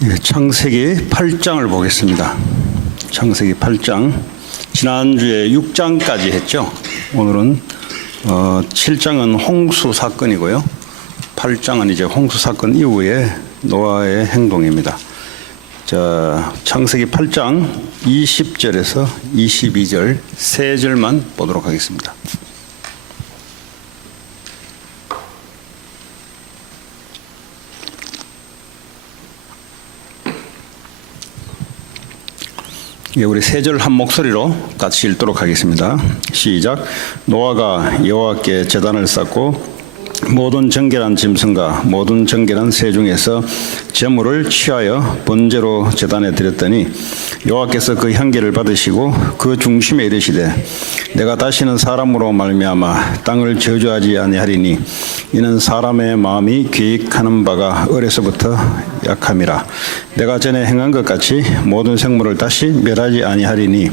창세기 8장을 보겠습니다. 창세기 8장. 지난주에 6장까지 했죠. 오늘은 7장은 홍수 사건이고요. 8장은 이제 홍수 사건 이후에 노아의 행동입니다. 자, 창세기 8장 20절에서 22절 세 절만 보도록 하겠습니다. 우리 세 절 한 목소리로 같이 읽도록 하겠습니다. 시작. 노아가 여호와께 제단을 쌓고 모든 정결한 짐승과 모든 정결한 새 중에서 제물을 취하여 번제로 제단에 드렸더니 여호와께서 그 향기를 받으시고 그 중심에 이르시되 내가 다시는 사람으로 말미암아 땅을 저주하지 아니하리니 이는 사람의 마음이 계획하는 바가 어려서부터 약함이라. 내가 전에 행한 것 같이 모든 생물을 다시 멸하지 아니하리니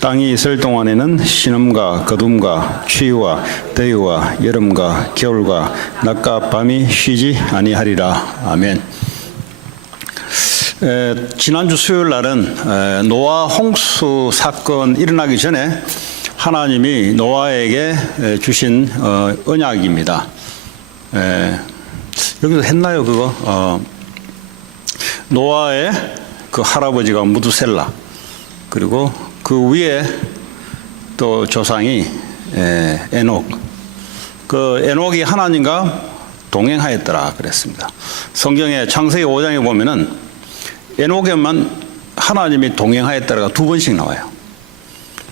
땅이 있을 동안에는 신음과 거둠과 추위와 더위와 여름과 겨울과 낮과 밤이 쉬지 아니하리라. 아멘. 지난주 수요일 날은 노아 홍수 사건 일어나기 전에 하나님이 노아에게 주신 언약입니다. 여기서 했나요 그거? 노아의 그 할아버지가 무두셀라, 그리고 그 위에 또 조상이 에녹. 그 에녹이 하나님과 동행하였더라 그랬습니다. 성경의 창세기 5장에 보면은 에녹에만 하나님이 동행하였더라가 두 번씩 나와요.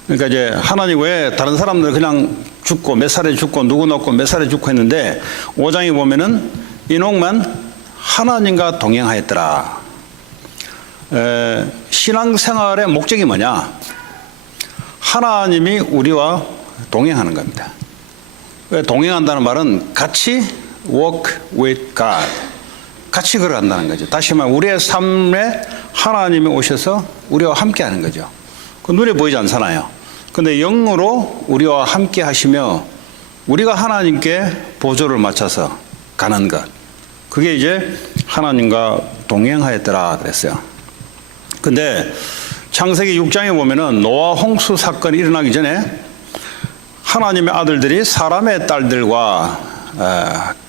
그러니까 이제 하나님 외에 다른 사람들은 그냥 죽고 몇 살에 죽고 누구 낳고 몇 살에 죽고 했는데 5장에 보면은 에녹만 하나님과 동행하였더라. 신앙생활의 목적이 뭐냐? 하나님이 우리와 동행하는 겁니다. 왜 동행한다는 말은 같이 walk with God, 같이 걸어간다는 거죠. 다시 말하면 우리의 삶에 하나님이 오셔서 우리와 함께 하는 거죠. 그 눈에 보이지 않잖아요. 근데 영으로 우리와 함께 하시며 우리가 하나님께 보조를 맞춰서 가는 것, 그게 이제 하나님과 동행하였더라 그랬어요. 근데 창세기 6장에 보면은 노아 홍수 사건이 일어나기 전에 하나님의 아들들이 사람의 딸들과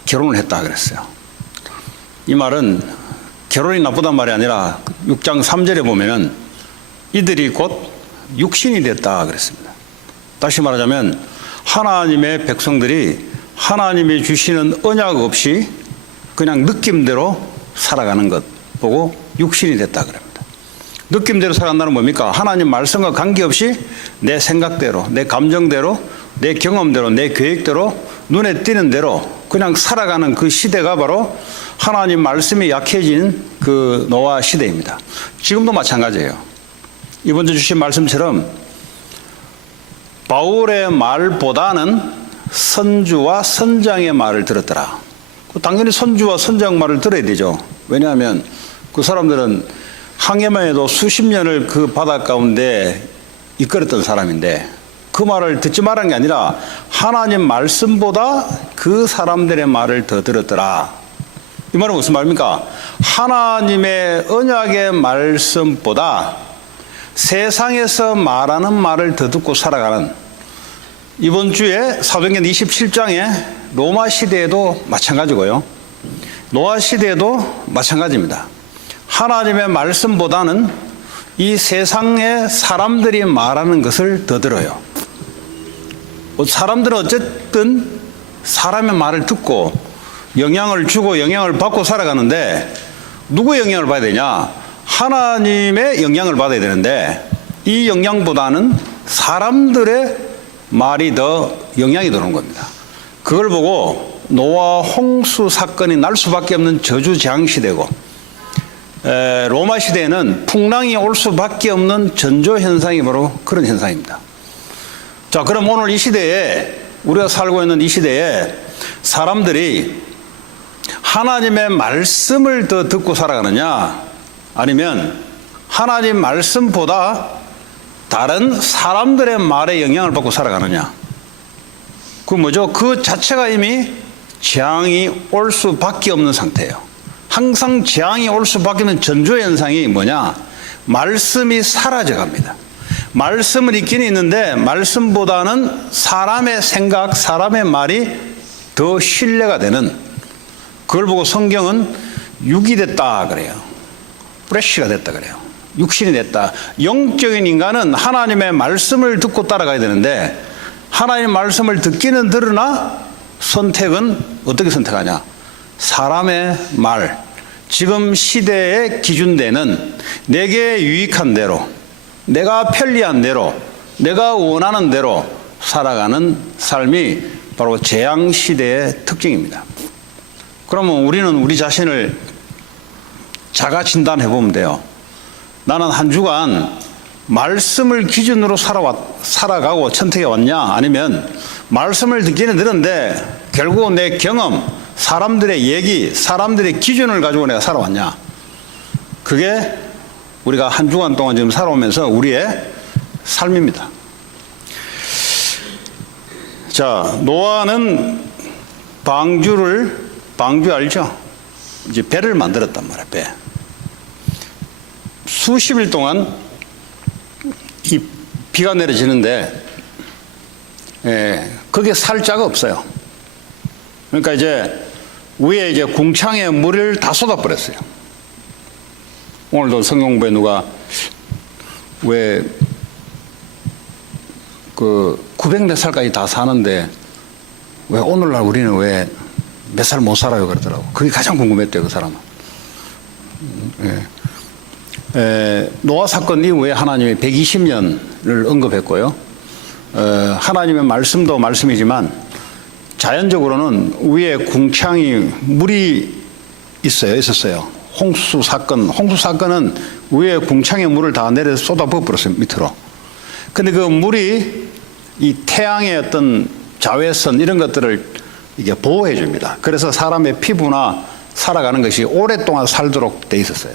결혼을 했다 그랬어요. 이 말은 결혼이 나쁘단 말이 아니라 6장 3절에 보면은 이들이 곧 육신이 됐다 그랬습니다. 다시 말하자면 하나님의 백성들이 하나님이 주시는 언약 없이 그냥 느낌대로 살아가는 것 보고 육신이 됐다 그럽니다. 느낌대로 살아간다는 뭡니까? 하나님 말씀과 관계없이 내 생각대로, 내 감정대로, 내 경험대로, 내 계획대로, 눈에 띄는 대로 그냥 살아가는 그 시대가 바로 하나님 말씀이 약해진 그 노아 시대입니다. 지금도 마찬가지예요. 이번 주 주신 말씀처럼 바울의 말보다는 선주와 선장의 말을 들었더라. 당연히 선주와 선장 말을 들어야 되죠. 왜냐하면 그 사람들은 항해만 해도 수십 년을 그 바다 가운데 이끌었던 사람인데 그 말을 듣지 말한 게 아니라 하나님 말씀보다 그 사람들의 말을 더 들었더라. 이 말은 무슨 말입니까? 하나님의 언약의 말씀보다 세상에서 말하는 말을 더 듣고 살아가는, 이번 주에 사도행전 27장에 로마 시대에도 마찬가지고요. 노아 시대에도 마찬가지입니다. 하나님의 말씀보다는 이 세상의 사람들이 말하는 것을 더 들어요. 사람들은 어쨌든 사람의 말을 듣고 영향을 주고 영향을 받고 살아가는데 누구의 영향을 받아야 되냐? 하나님의 영향을 받아야 되는데 이 영향보다는 사람들의 말이 더 영향이 들어오는 겁니다. 그걸 보고 노아 홍수 사건이 날 수밖에 없는 저주재앙 시대고, 로마 시대에는 풍랑이 올 수밖에 없는 전조현상이 바로 그런 현상입니다. 자, 그럼 오늘 이 시대에, 우리가 살고 있는 이 시대에 사람들이 하나님의 말씀을 더 듣고 살아가느냐, 아니면 하나님 말씀보다 다른 사람들의 말에 영향을 받고 살아가느냐. 그 뭐죠? 그 자체가 이미 재앙이 올 수밖에 없는 상태예요. 항상 재앙이 올 수밖에 없는 전조현상이 뭐냐? 말씀이 사라져갑니다. 말씀은 있긴 있는데 말씀보다는 사람의 생각, 사람의 말이 더 신뢰가 되는, 그걸 보고 성경은 육이 됐다 그래요. 플래시가 됐다 그래요. 육신이 됐다. 영적인 인간은 하나님의 말씀을 듣고 따라가야 되는데 하나님의 말씀을 듣기는 들으나 선택은 어떻게 선택하냐? 사람의 말, 지금 시대에 기준되는 내게 유익한 대로, 내가 편리한 대로, 내가 원하는 대로 살아가는 삶이 바로 재앙시대의 특징입니다. 그러면 우리는 우리 자신을 자가 진단해 보면 돼요. 나는 한 주간 말씀을 기준으로 살아가고 천택해 왔냐? 아니면 말씀을 듣기는 들었는데 결국 내 경험, 사람들의 얘기, 사람들의 기준을 가지고 내가 살아왔냐? 그게 우리가 한 주간 동안 지금 살아오면서 우리의 삶입니다. 자, 노아는 방주 알죠? 이제 배를 만들었단 말이에요, 배. 수십 일 동안 이 비가 내려지는데, 거기에 살 자가 없어요. 그러니까 이제 위에 이제 궁창에 물을 다 쏟아버렸어요. 오늘도 성경부에 누가 왜 그 900몇 살까지 다 사는데 왜 오늘날 우리는 왜 몇 살 못 살아요 그러더라고. 그게 가장 궁금했대요, 그 사람은. 노아 사건 이후에 하나님이 120년을 언급했고요. 하나님의 말씀도 말씀이지만 자연적으로는 위에 궁창이 물이 있었어요. 홍수 사건은 위에 궁창에 물을 다 내려 쏟아 부어버렸어요, 밑으로. 근데 그 물이 이 태양의 어떤 자외선 이런 것들을 이게 보호해 줍니다. 그래서 사람의 피부나 살아가는 것이 오랫동안 살도록 돼 있었어요.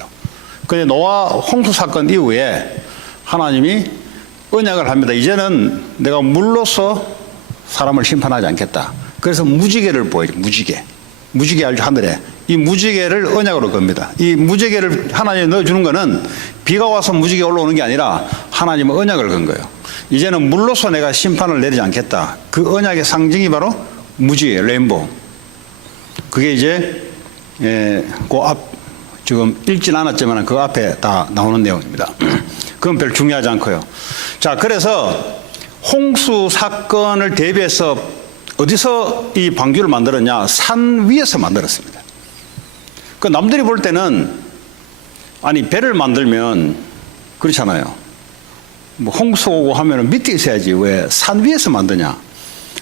근데 노아 홍수 사건 이후에 하나님이 언약을 합니다. 이제는 내가 물로서 사람을 심판하지 않겠다. 그래서 무지개를 보여줘. 무지개 알죠? 하늘에. 이 무지개를 언약으로 겁니다. 이 무지개를 하나님이 넣어주는 거는 비가 와서 무지개 올라오는 게 아니라 하나님은 언약을 건 거예요. 이제는 물로서 내가 심판을 내리지 않겠다. 그 언약의 상징이 바로 무지개, 레인보우. 그게 이제 그 앞 지금 읽진 않았지만 그 앞에 다 나오는 내용입니다. 그건 별 중요하지 않고요. 자, 그래서 홍수 사건을 대비해서 어디서 이 방주를 만들었냐? 산 위에서 만들었습니다. 그 남들이 볼 때는 아니 배를 만들면 그렇잖아요. 뭐 홍수 오고 하면 밑에 있어야지 왜 산 위에서 만드냐?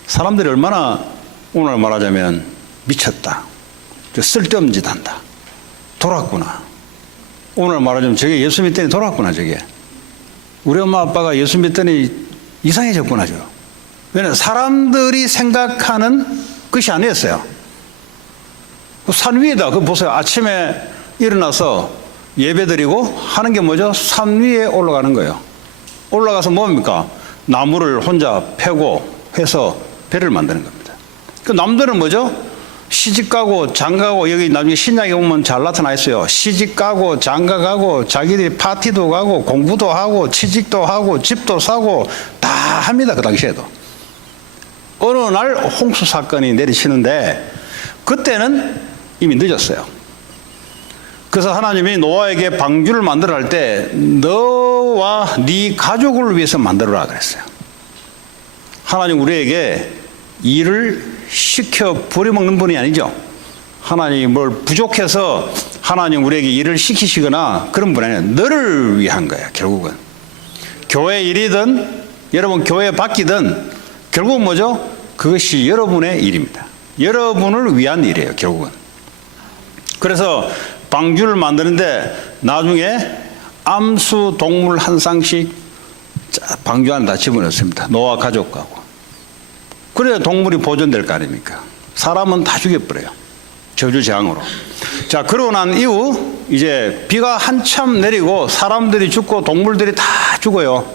사람들이 얼마나 오늘 말하자면 미쳤다. 쓸데없는 짓 한다. 돌았구나. 오늘 말하자면 저게 예수 믿더니 돌았구나, 저게. 우리 엄마 아빠가 예수 믿더니 이상해졌구나, 저. 왜냐하면 사람들이 생각하는 것이 아니었어요. 산 위에다, 그거 보세요. 아침에 일어나서 예배 드리고 하는 게 뭐죠? 산 위에 올라가는 거예요. 올라가서 뭡니까? 나무를 혼자 패고 해서 배를 만드는 겁니다. 그 남들은 뭐죠? 시집가고 장가가고, 여기 나중에 신약에 보면 잘 나타나 있어요. 시집가고 장가가고 자기들이 파티도 가고 공부도 하고 취직도 하고 집도 사고 다 합니다. 그 당시에도. 어느 날 홍수 사건이 내리치는데 그때는 이미 늦었어요. 그래서 하나님이 노아에게 방주를 만들어 할 때 너와 네 가족을 위해서 만들어라 그랬어요. 하나님 우리에게 일을 시켜 부려먹는 분이 아니죠. 하나님이 뭘 부족해서 하나님 우리에게 일을 시키시거나 그런 분 아니에요. 너를 위한 거야, 결국은. 교회 일이든 여러분 교회 밖이든 결국은 뭐죠? 그것이 여러분의 일입니다. 여러분을 위한 일이에요, 결국은. 그래서 방주를 만드는데 나중에 암수 동물 한 쌍씩 방주 안에 다 집어넣습니다. 노아 가족하고. 그래야 동물이 보존될 거 아닙니까? 사람은 다 죽여버려요. 저주재앙으로. 자, 그러고 난 이후 이제 비가 한참 내리고 사람들이 죽고 동물들이 다 죽어요.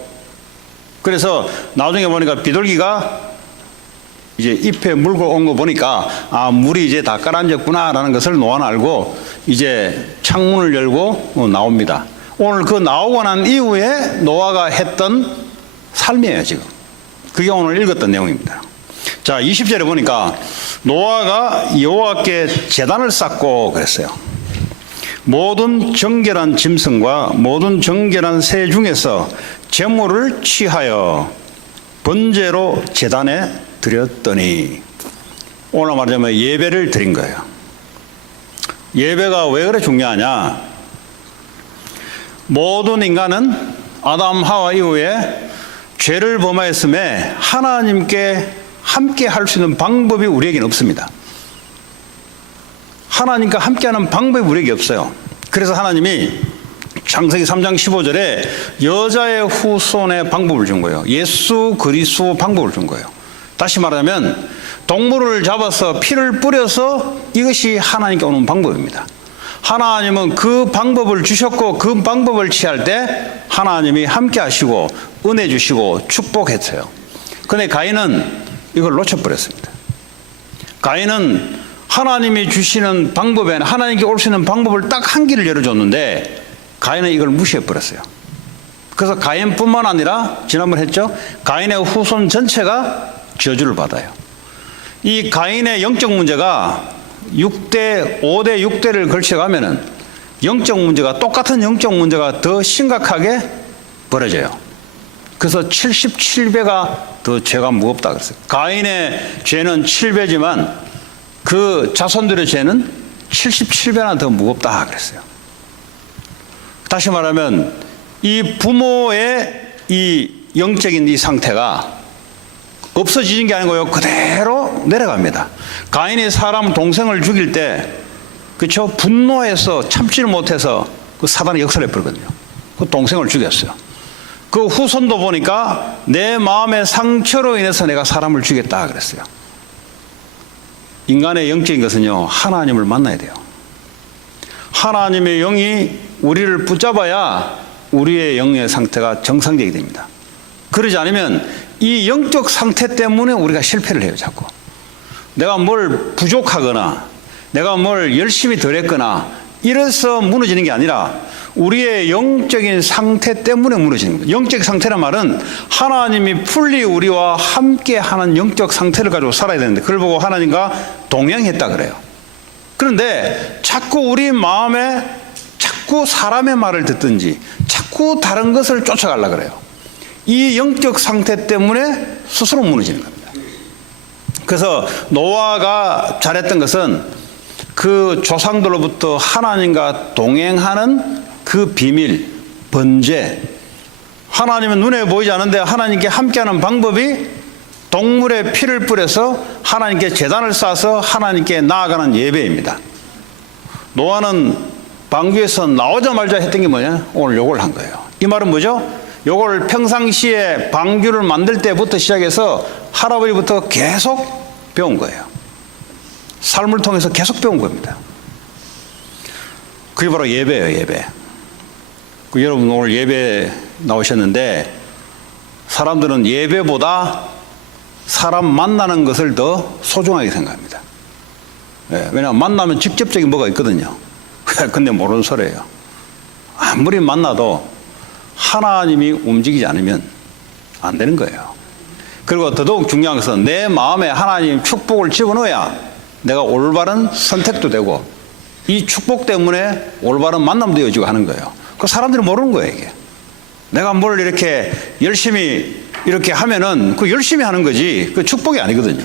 그래서 나중에 보니까 비둘기가 이제 잎에 물고 온 거 보니까 아, 물이 이제 다 가라앉았구나라는 것을 노아는 알고 이제 창문을 열고 나옵니다. 오늘 그 나오고 난 이후에 노아가 했던 삶이에요, 지금. 그게 오늘 읽었던 내용입니다. 자, 20절에 보니까 노아가 여호와께 제단을 쌓고 그랬어요. 모든 정결한 짐승과 모든 정결한 새 중에서 제물을 취하여 번제로 제단에 드렸더니, 오늘 말하자면 예배를 드린 거예요. 예배가 왜 그래 중요하냐? 모든 인간은 아담 하와 이후에 죄를 범하였음에 하나님께 함께 할 수 있는 방법이 우리에게는 없습니다. 하나님과 함께하는 방법이 우리에게 없어요. 그래서 하나님이 창세기 3장 15절에 여자의 후손의 방법을 준 거예요. 예수 그리스도 방법을 준 거예요. 다시 말하자면 동물을 잡아서 피를 뿌려서 이것이 하나님께 오는 방법입니다. 하나님은 그 방법을 주셨고 그 방법을 취할 때 하나님이 함께 하시고 은혜 주시고 축복했어요. 그런데 가인은 이걸 놓쳐버렸습니다. 가인은 하나님이 주시는 방법에 하나님께 올 수 있는 방법을 딱 한 길을 열어줬는데 가인은 이걸 무시해버렸어요. 그래서 가인뿐만 아니라 지난번에 했죠. 가인의 후손 전체가 저주를 받아요. 이 가인의 영적 문제가 5대 6대를 걸쳐가면은 영적 문제가 똑같은 영적 문제가 더 심각하게 벌어져요. 그래서 77배가 더 죄가 무겁다 그랬어요. 가인의 죄는 7배지만 그 자손들의 죄는 77배나 더 무겁다 그랬어요. 다시 말하면 이 부모의 이 영적인 이 상태가 없어지는 게 아니고요, 그대로 내려갑니다. 가인이 사람 동생을 죽일 때, 그렇죠? 분노해서 참지를 못해서 그 사단이 역사를 해버리거든요. 그 동생을 죽였어요. 그 후손도 보니까 내 마음의 상처로 인해서 내가 사람을 죽였다 그랬어요. 인간의 영적인 것은요, 하나님을 만나야 돼요. 하나님의 영이 우리를 붙잡아야 우리의 영의 상태가 정상적이 됩니다. 그러지 않으면 이 영적 상태 때문에 우리가 실패를 해요, 자꾸. 내가 뭘 부족하거나 내가 뭘 열심히 덜 했거나 이래서 무너지는 게 아니라 우리의 영적인 상태 때문에 무너지는 겁니다. 영적 상태란 말은 하나님이 풀리 우리와 함께 하는 영적 상태를 가지고 살아야 되는데 그걸 보고 하나님과 동행했다 그래요. 그런데 자꾸 우리 마음에 자꾸 사람의 말을 듣든지 자꾸 다른 것을 쫓아가려고 그래요. 이 영적 상태 때문에 스스로 무너지는 겁니다. 그래서 노아가 잘했던 것은 그 조상들로부터 하나님과 동행하는 그 비밀, 번제. 하나님은 눈에 보이지 않는데 하나님께 함께하는 방법이 동물의 피를 뿌려서 하나님께 제단을 쌓아서 하나님께 나아가는 예배입니다. 노아는 방주에서 나오자마자 했던 게 뭐냐? 오늘 요걸 한 거예요. 이 말은 뭐죠? 요걸 평상시에 방주를 만들 때부터 시작해서 할아버지부터 계속 배운 거예요. 삶을 통해서 계속 배운 겁니다. 그게 바로 예배예요, 예배. 여러분 오늘 예배 나오셨는데 사람들은 예배보다 사람 만나는 것을 더 소중하게 생각합니다. 왜냐하면 만나면 직접적인 뭐가 있거든요. 근데 모르는 소리예요. 아무리 만나도 하나님이 움직이지 않으면 안 되는 거예요. 그리고 더더욱 중요한 것은 내 마음에 하나님 축복을 집어넣어야 내가 올바른 선택도 되고 이 축복 때문에 올바른 만남도 이어지고 하는 거예요. 그 사람들이 모르는 거예요, 이게. 내가 뭘 이렇게 열심히 이렇게 하면은 그 열심히 하는 거지 그 축복이 아니거든요.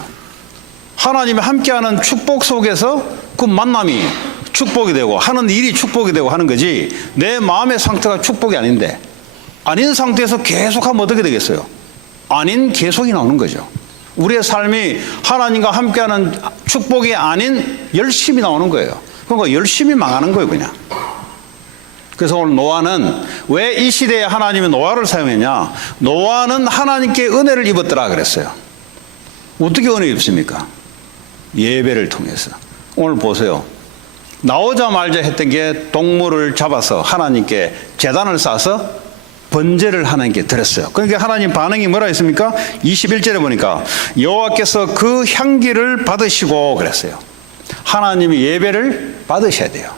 하나님이 함께하는 축복 속에서 그 만남이 축복이 되고 하는 일이 축복이 되고 하는 거지 내 마음의 상태가 축복이 아닌데 아닌 상태에서 계속하면 어떻게 되겠어요? 아닌 계속이 나오는 거죠. 우리의 삶이 하나님과 함께하는 축복이 아닌 열심히 나오는 거예요. 그러니까 열심히 망하는 거예요, 그냥. 그래서 오늘 노아는 왜 이 시대에 하나님이 노아를 사용했냐? 노아는 하나님께 은혜를 입었더라 그랬어요. 어떻게 은혜 입습니까? 예배를 통해서. 오늘 보세요. 나오자마자 했던 게 동물을 잡아서 하나님께 제단을 쌓아서 번제를 하나님께 드렸어요. 그러니까 하나님 반응이 뭐라 했습니까? 21절에 보니까 여호와께서 그 향기를 받으시고 그랬어요. 하나님이 예배를 받으셔야 돼요.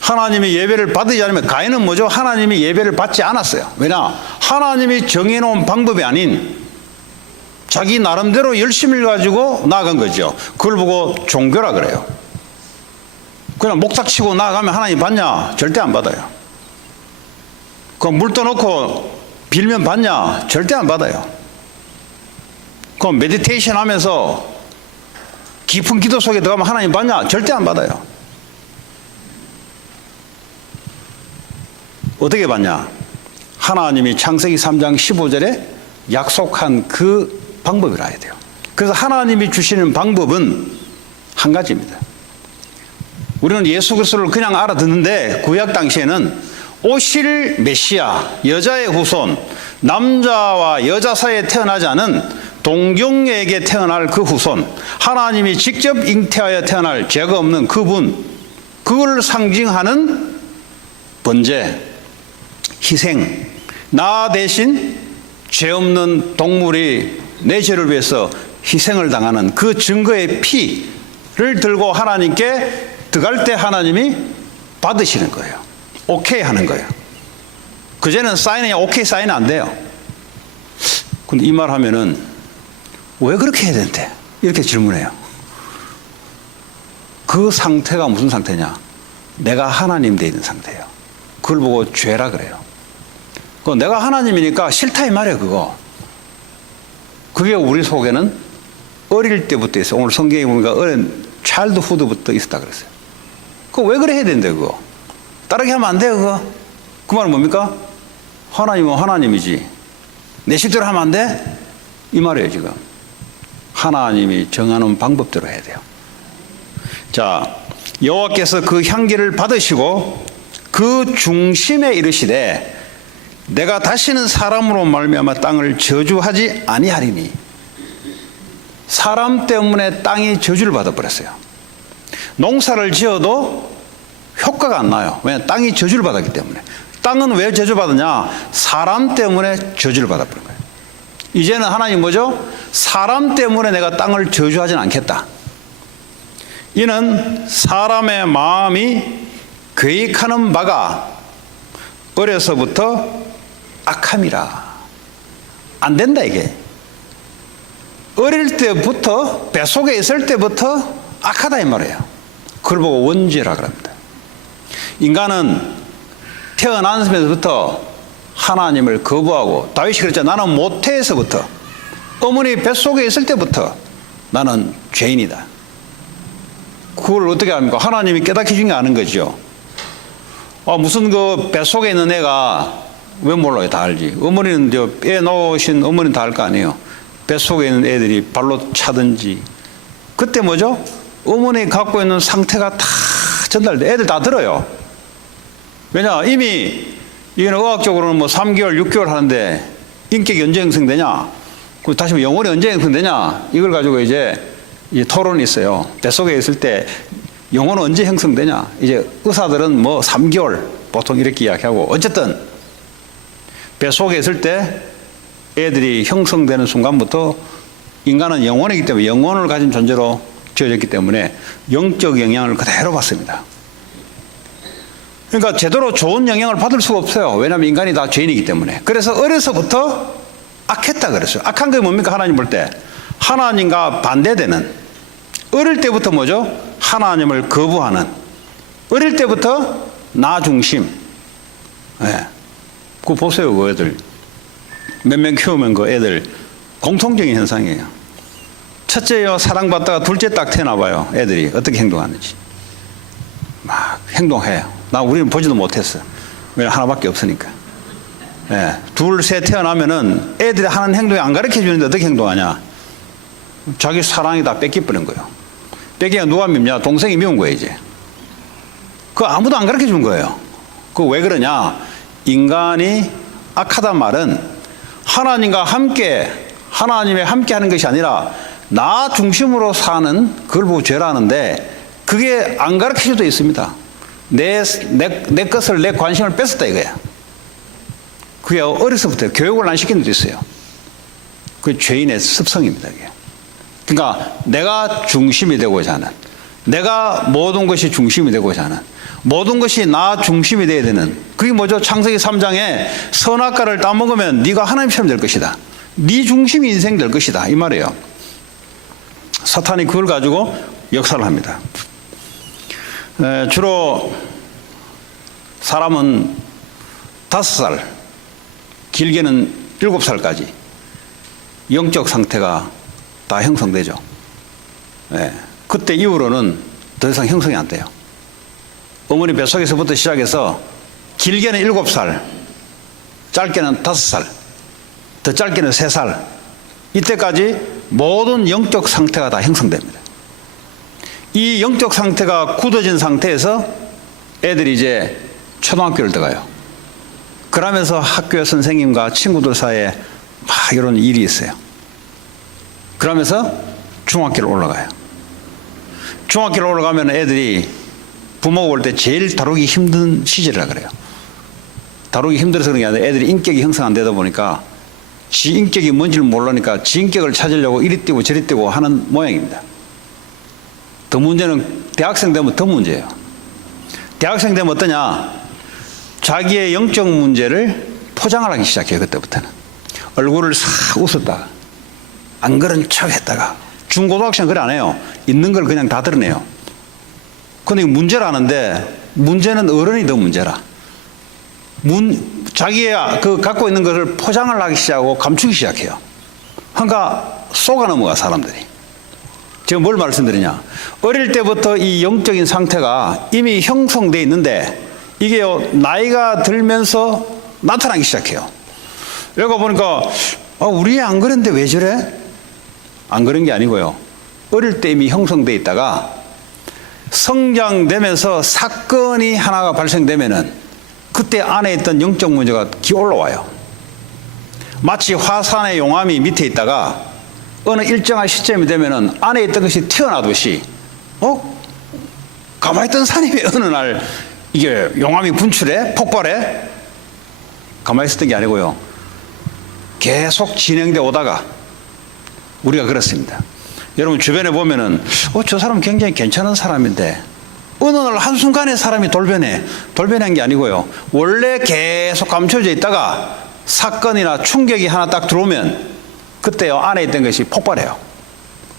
하나님이 예배를 받지 않으면 가인은 뭐죠? 하나님이 예배를 받지 않았어요. 왜냐? 하나님이 정해놓은 방법이 아닌 자기 나름대로 열심을 가지고 나아간 거죠. 그걸 보고 종교라 그래요. 그냥 목탁치고 나아가면 하나님 받냐? 절대 안 받아요. 그럼 물 떠놓고 빌면 받냐? 절대 안 받아요. 그럼 메디테이션 하면서 깊은 기도 속에 들어가면 하나님 받냐? 절대 안 받아요. 어떻게 받냐? 하나님이 창세기 3장 15절에 약속한 그 방법이라 해야 돼요. 그래서 하나님이 주시는 방법은 한 가지입니다. 우리는 예수 그리스도를 그냥 알아듣는데 구약 당시에는 오실 메시아, 여자의 후손, 남자와 여자 사이에 태어나지 않은 동정녀에게 태어날 그 후손, 하나님이 직접 잉태하여 태어날 죄가 없는 그분, 그걸 상징하는 번제, 희생, 나 대신 죄 없는 동물이 내 죄를 위해서 희생을 당하는 그 증거의 피를 들고 하나님께 들어갈 때 하나님이 받으시는 거예요. 오케이 하는 거예요. 그제는 사인이 오케이 사인 안 돼요. 근데 이 말 하면은 왜 그렇게 해야 되는데? 이렇게 질문해요. 그 상태가 무슨 상태냐? 내가 하나님 돼 있는 상태예요. 그걸 보고 죄라 그래요. 내가 하나님이니까 싫다 이 말이에요. 그게 우리 속에는 어릴 때부터 있어요. 오늘 성경에 보니까 어린 차일드후드부터 있었다 그랬어요. 그거 왜 그래 해야 되는데 그거? 다르게 하면 안 돼요 그거? 그 말은 뭡니까? 하나님은 하나님이지 내 식대로 하면 안 돼? 이 말이에요 지금. 하나님이 정하는 방법대로 해야 돼요. 자, 여호와께서 그 향기를 받으시고 그 중심에 이르시되 내가 다시는 사람으로 말미암아 땅을 저주하지 아니하리니. 사람 때문에 땅이 저주를 받아버렸어요. 농사를 지어도 효과가 안 나요. 왜냐하면 땅이 저주를 받았기 때문에. 땅은 왜 저주받았냐? 사람 때문에 저주를 받아버린 거예요. 이제는 하나님 뭐죠? 사람 때문에 내가 땅을 저주하진 않겠다. 이는 사람의 마음이 계획하는 바가 어려서부터 악함이라. 안 된다 이게. 어릴 때부터 뱃속에 있을 때부터 악하다 이 말이에요. 그걸 보고 원죄라 그럽니다. 인간은 태어나면서부터 하나님을 거부하고 다윗이 그랬잖아. 나는 모태에서부터 어머니 뱃속에 있을 때부터 나는 죄인이다. 그걸 어떻게 합니까? 하나님이 깨닫게 준 게 아는 거죠. 무슨 그 뱃속에 있는 애가 왜 몰라요? 다 알지. 어머니는 애 놓으신 어머니는 다 알 거 아니에요. 뱃속에 있는 애들이 발로 차든지. 그때 뭐죠? 어머니 갖고 있는 상태가 다 전달돼. 애들 다 들어요. 왜냐? 이미 이거는 의학적으로는 뭐 3개월, 6개월 하는데 인격이 언제 형성되냐? 그 다시 영혼이 언제 형성되냐? 이걸 가지고 이제 토론이 있어요. 뱃속에 있을 때 영혼은 언제 형성되냐? 이제 의사들은 뭐 3개월 보통 이렇게 이야기하고 어쨌든 뱃속에 있을 때 애들이 형성되는 순간부터 인간은 영혼이기 때문에 영혼을 가진 존재로 지어졌기 때문에 영적 영향을 그대로 받습니다. 그러니까 제대로 좋은 영향을 받을 수가 없어요. 왜냐하면 인간이 다 죄인이기 때문에. 그래서 어려서부터 악했다 그랬어요. 악한 게 뭡니까? 하나님 볼 때 하나님과 반대되는, 어릴 때부터 뭐죠? 하나님을 거부하는, 어릴 때부터 나 중심. 네. 그거 보세요. 그 애들 몇 명 키우면 그 애들 공통적인 현상이에요. 첫째요 사랑받다가 둘째 딱 태어나봐요. 애들이 어떻게 행동하는지 막 행동해요. 우리는 보지도 못했어. 왜? 하나밖에 없으니까. 예. 둘, 셋 태어나면은 애들이 하는 행동이 안 가르쳐 주는데 어떻게 행동하냐? 자기 사랑이 다 뺏겨버린 거예요. 뺏기가 누가 밉냐? 동생이 미운 거예요, 이제. 그거 아무도 안 가르쳐 준 거예요. 그거 왜 그러냐? 인간이 악하단 말은 하나님과 함께, 하나님의 함께 하는 것이 아니라 나 중심으로 사는 그걸 보고 죄라는데 그게 안 가르쳐 줘도 있습니다. 내 것을, 내 관심을 뺏었다 이거야. 그게 어려서부터 교육을 안 시키는 데 있어요. 그게 죄인의 습성입니다. 그게. 그러니까 내가 중심이 되고자 하는, 내가 모든 것이 중심이 되고자 하는, 모든 것이 나 중심이 되어야 되는, 그게 뭐죠? 창세기 3장에 선악과를 따먹으면 네가 하나님처럼 될 것이다. 네 중심이 인생 될 것이다. 이 말이에요. 사탄이 그걸 가지고 역사를 합니다. 주로 사람은 5살, 길게는 7살까지 영적 상태가 다 형성되죠. 그때 이후로는 더 이상 형성이 안 돼요. 어머니 뱃속에서부터 시작해서 길게는 7살, 짧게는 5살, 더 짧게는 3살, 이때까지 모든 영적 상태가 다 형성됩니다. 이 영적 상태가 굳어진 상태에서 애들이 이제 초등학교를 들어가요. 그러면서 학교 선생님과 친구들 사이에 막 이런 일이 있어요. 그러면서 중학교를 올라가요. 중학교를 올라가면 애들이 부모가 볼 때 제일 다루기 힘든 시절이라 그래요. 다루기 힘들어서 그런 게 아니라 애들이 인격이 형성 안 되다 보니까 지 인격이 뭔지를 모르니까 지 인격을 찾으려고 이리 뛰고 저리 뛰고 하는 모양입니다. 더 문제는 대학생 되면 더 문제예요. 대학생 되면 어떠냐? 자기의 영적 문제를 포장을 하기 시작해요. 그때부터는 얼굴을 싹 웃었다가 안 그런 척 했다가, 중고등학생 그래 안 해요. 있는 걸 그냥 다 드러내요. 근데 문제라는데 문제는 어른이 더 문제라. 자기의 그 갖고 있는 것을 포장을 하기 시작하고 감추기 시작해요. 그러니까 속아 넘어가 사람들이. 제가 뭘 말씀드리냐? 어릴 때부터 이 영적인 상태가 이미 형성되어 있는데 이게요, 나이가 들면서 나타나기 시작해요. 여기 보니까 우리 애 안 그랬는데 왜 저래? 안 그런 게 아니고요. 어릴 때 이미 형성되어 있다가 성장되면서 사건이 하나가 발생되면은 그때 안에 있던 영적 문제가 기올라와요. 마치 화산의 용암이 밑에 있다가 어느 일정한 시점이 되면은 안에 있던 것이 튀어나오듯이 가만히 있던 산이 왜 어느 날 이게 용암이 분출해? 폭발해? 가만히 있었던 게 아니고요. 계속 진행돼 오다가 우리가 그렇습니다. 여러분 주변에 보면은 저 사람 굉장히 괜찮은 사람인데 어느 날 한순간에 사람이 돌변한 게 아니고요. 원래 계속 감춰져 있다가 사건이나 충격이 하나 딱 들어오면 그때요 안에 있던 것이 폭발해요.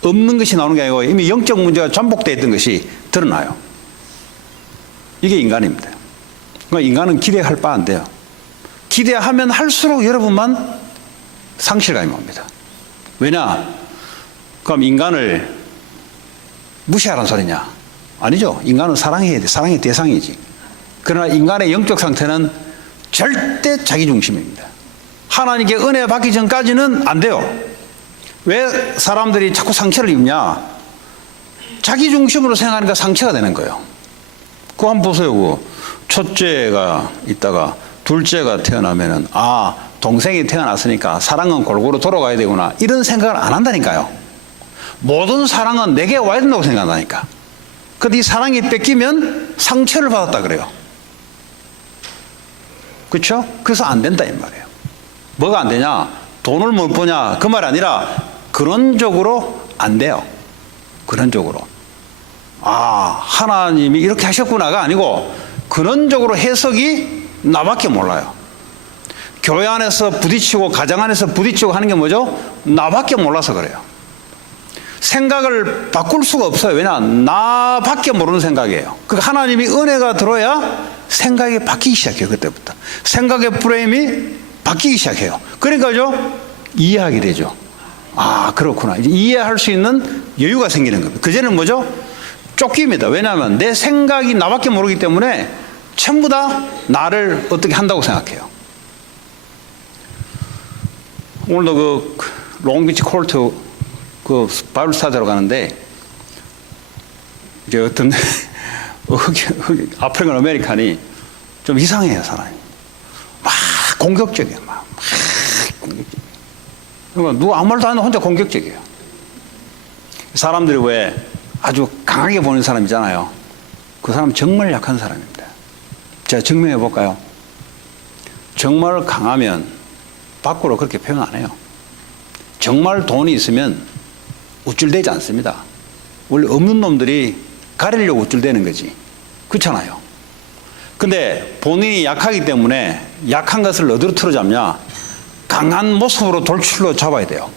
없는 것이 나오는 게 아니고 이미 영적 문제가 잠복되어 있던 것이 드러나요. 이게 인간입니다. 그러니까 인간은 기대할 바 안 돼요. 기대하면 할수록 여러분만 상실감이 옵니다. 왜냐? 그럼 인간을 무시하라는 소리냐? 아니죠. 인간은 사랑해야 돼. 사랑의 대상이지. 그러나 인간의 영적 상태는 절대 자기 중심입니다. 하나님께 은혜 받기 전까지는 안 돼요. 왜 사람들이 자꾸 상처를 입냐? 자기 중심으로 생각하니까 상처가 되는 거예요. 그거 한번 보세요. 첫째가 있다가 둘째가 태어나면은 동생이 태어났으니까 사랑은 골고루 돌아가야 되구나. 이런 생각을 안 한다니까요. 모든 사랑은 내게 와야 된다고 생각한다니까. 근데 이 사랑이 뺏기면 상처를 받았다 그래요. 그렇죠? 그래서 안 된다 이 말이에요. 뭐가 안 되냐? 돈을 못 버냐? 그 말 아니라 근원적으로 안 돼요. 근원적으로. 하나님이 이렇게 하셨구나가 아니고 근원적으로 해석이 나밖에 몰라요. 교회 안에서 부딪히고 가정 안에서 부딪히고 하는 게 뭐죠? 나밖에 몰라서 그래요. 생각을 바꿀 수가 없어요. 왜냐? 나밖에 모르는 생각이에요. 그러니까 하나님이 은혜가 들어야 생각이 바뀌기 시작해요. 그때부터 생각의 프레임이 바뀌기 시작해요. 그러니까요 이해하게 되죠. 그렇구나. 이제 이해할 수 있는 여유가 생기는 겁니다. 그전에는 뭐죠? 쫓깁니다. 왜냐하면 내 생각이 나밖에 모르기 때문에 전부 다 나를 어떻게 한다고 생각해요. 오늘도 그 롱비치 콜트 그 바이블 스타디로 가는데 이제 어떤 아프리칸 아메리칸이 좀 이상해요. 사람이 막 공격적이에요. 막 공격적. 그러니까 누가 아무 말도 안 하는데 혼자 공격적이에요. 사람들이 왜 아주 강하게 보는 사람이잖아요. 그 사람은 정말 약한 사람입니다. 제가 증명해 볼까요? 정말 강하면 밖으로 그렇게 표현 안 해요. 정말 돈이 있으면 우쭐대지 않습니다. 원래 없는 놈들이 가리려고 우쭐대는 거지. 그렇잖아요. 근데 본인이 약하기 때문에 약한 것을 어디로 틀어잡냐? 강한 모습으로 돌출로 잡아야 돼요.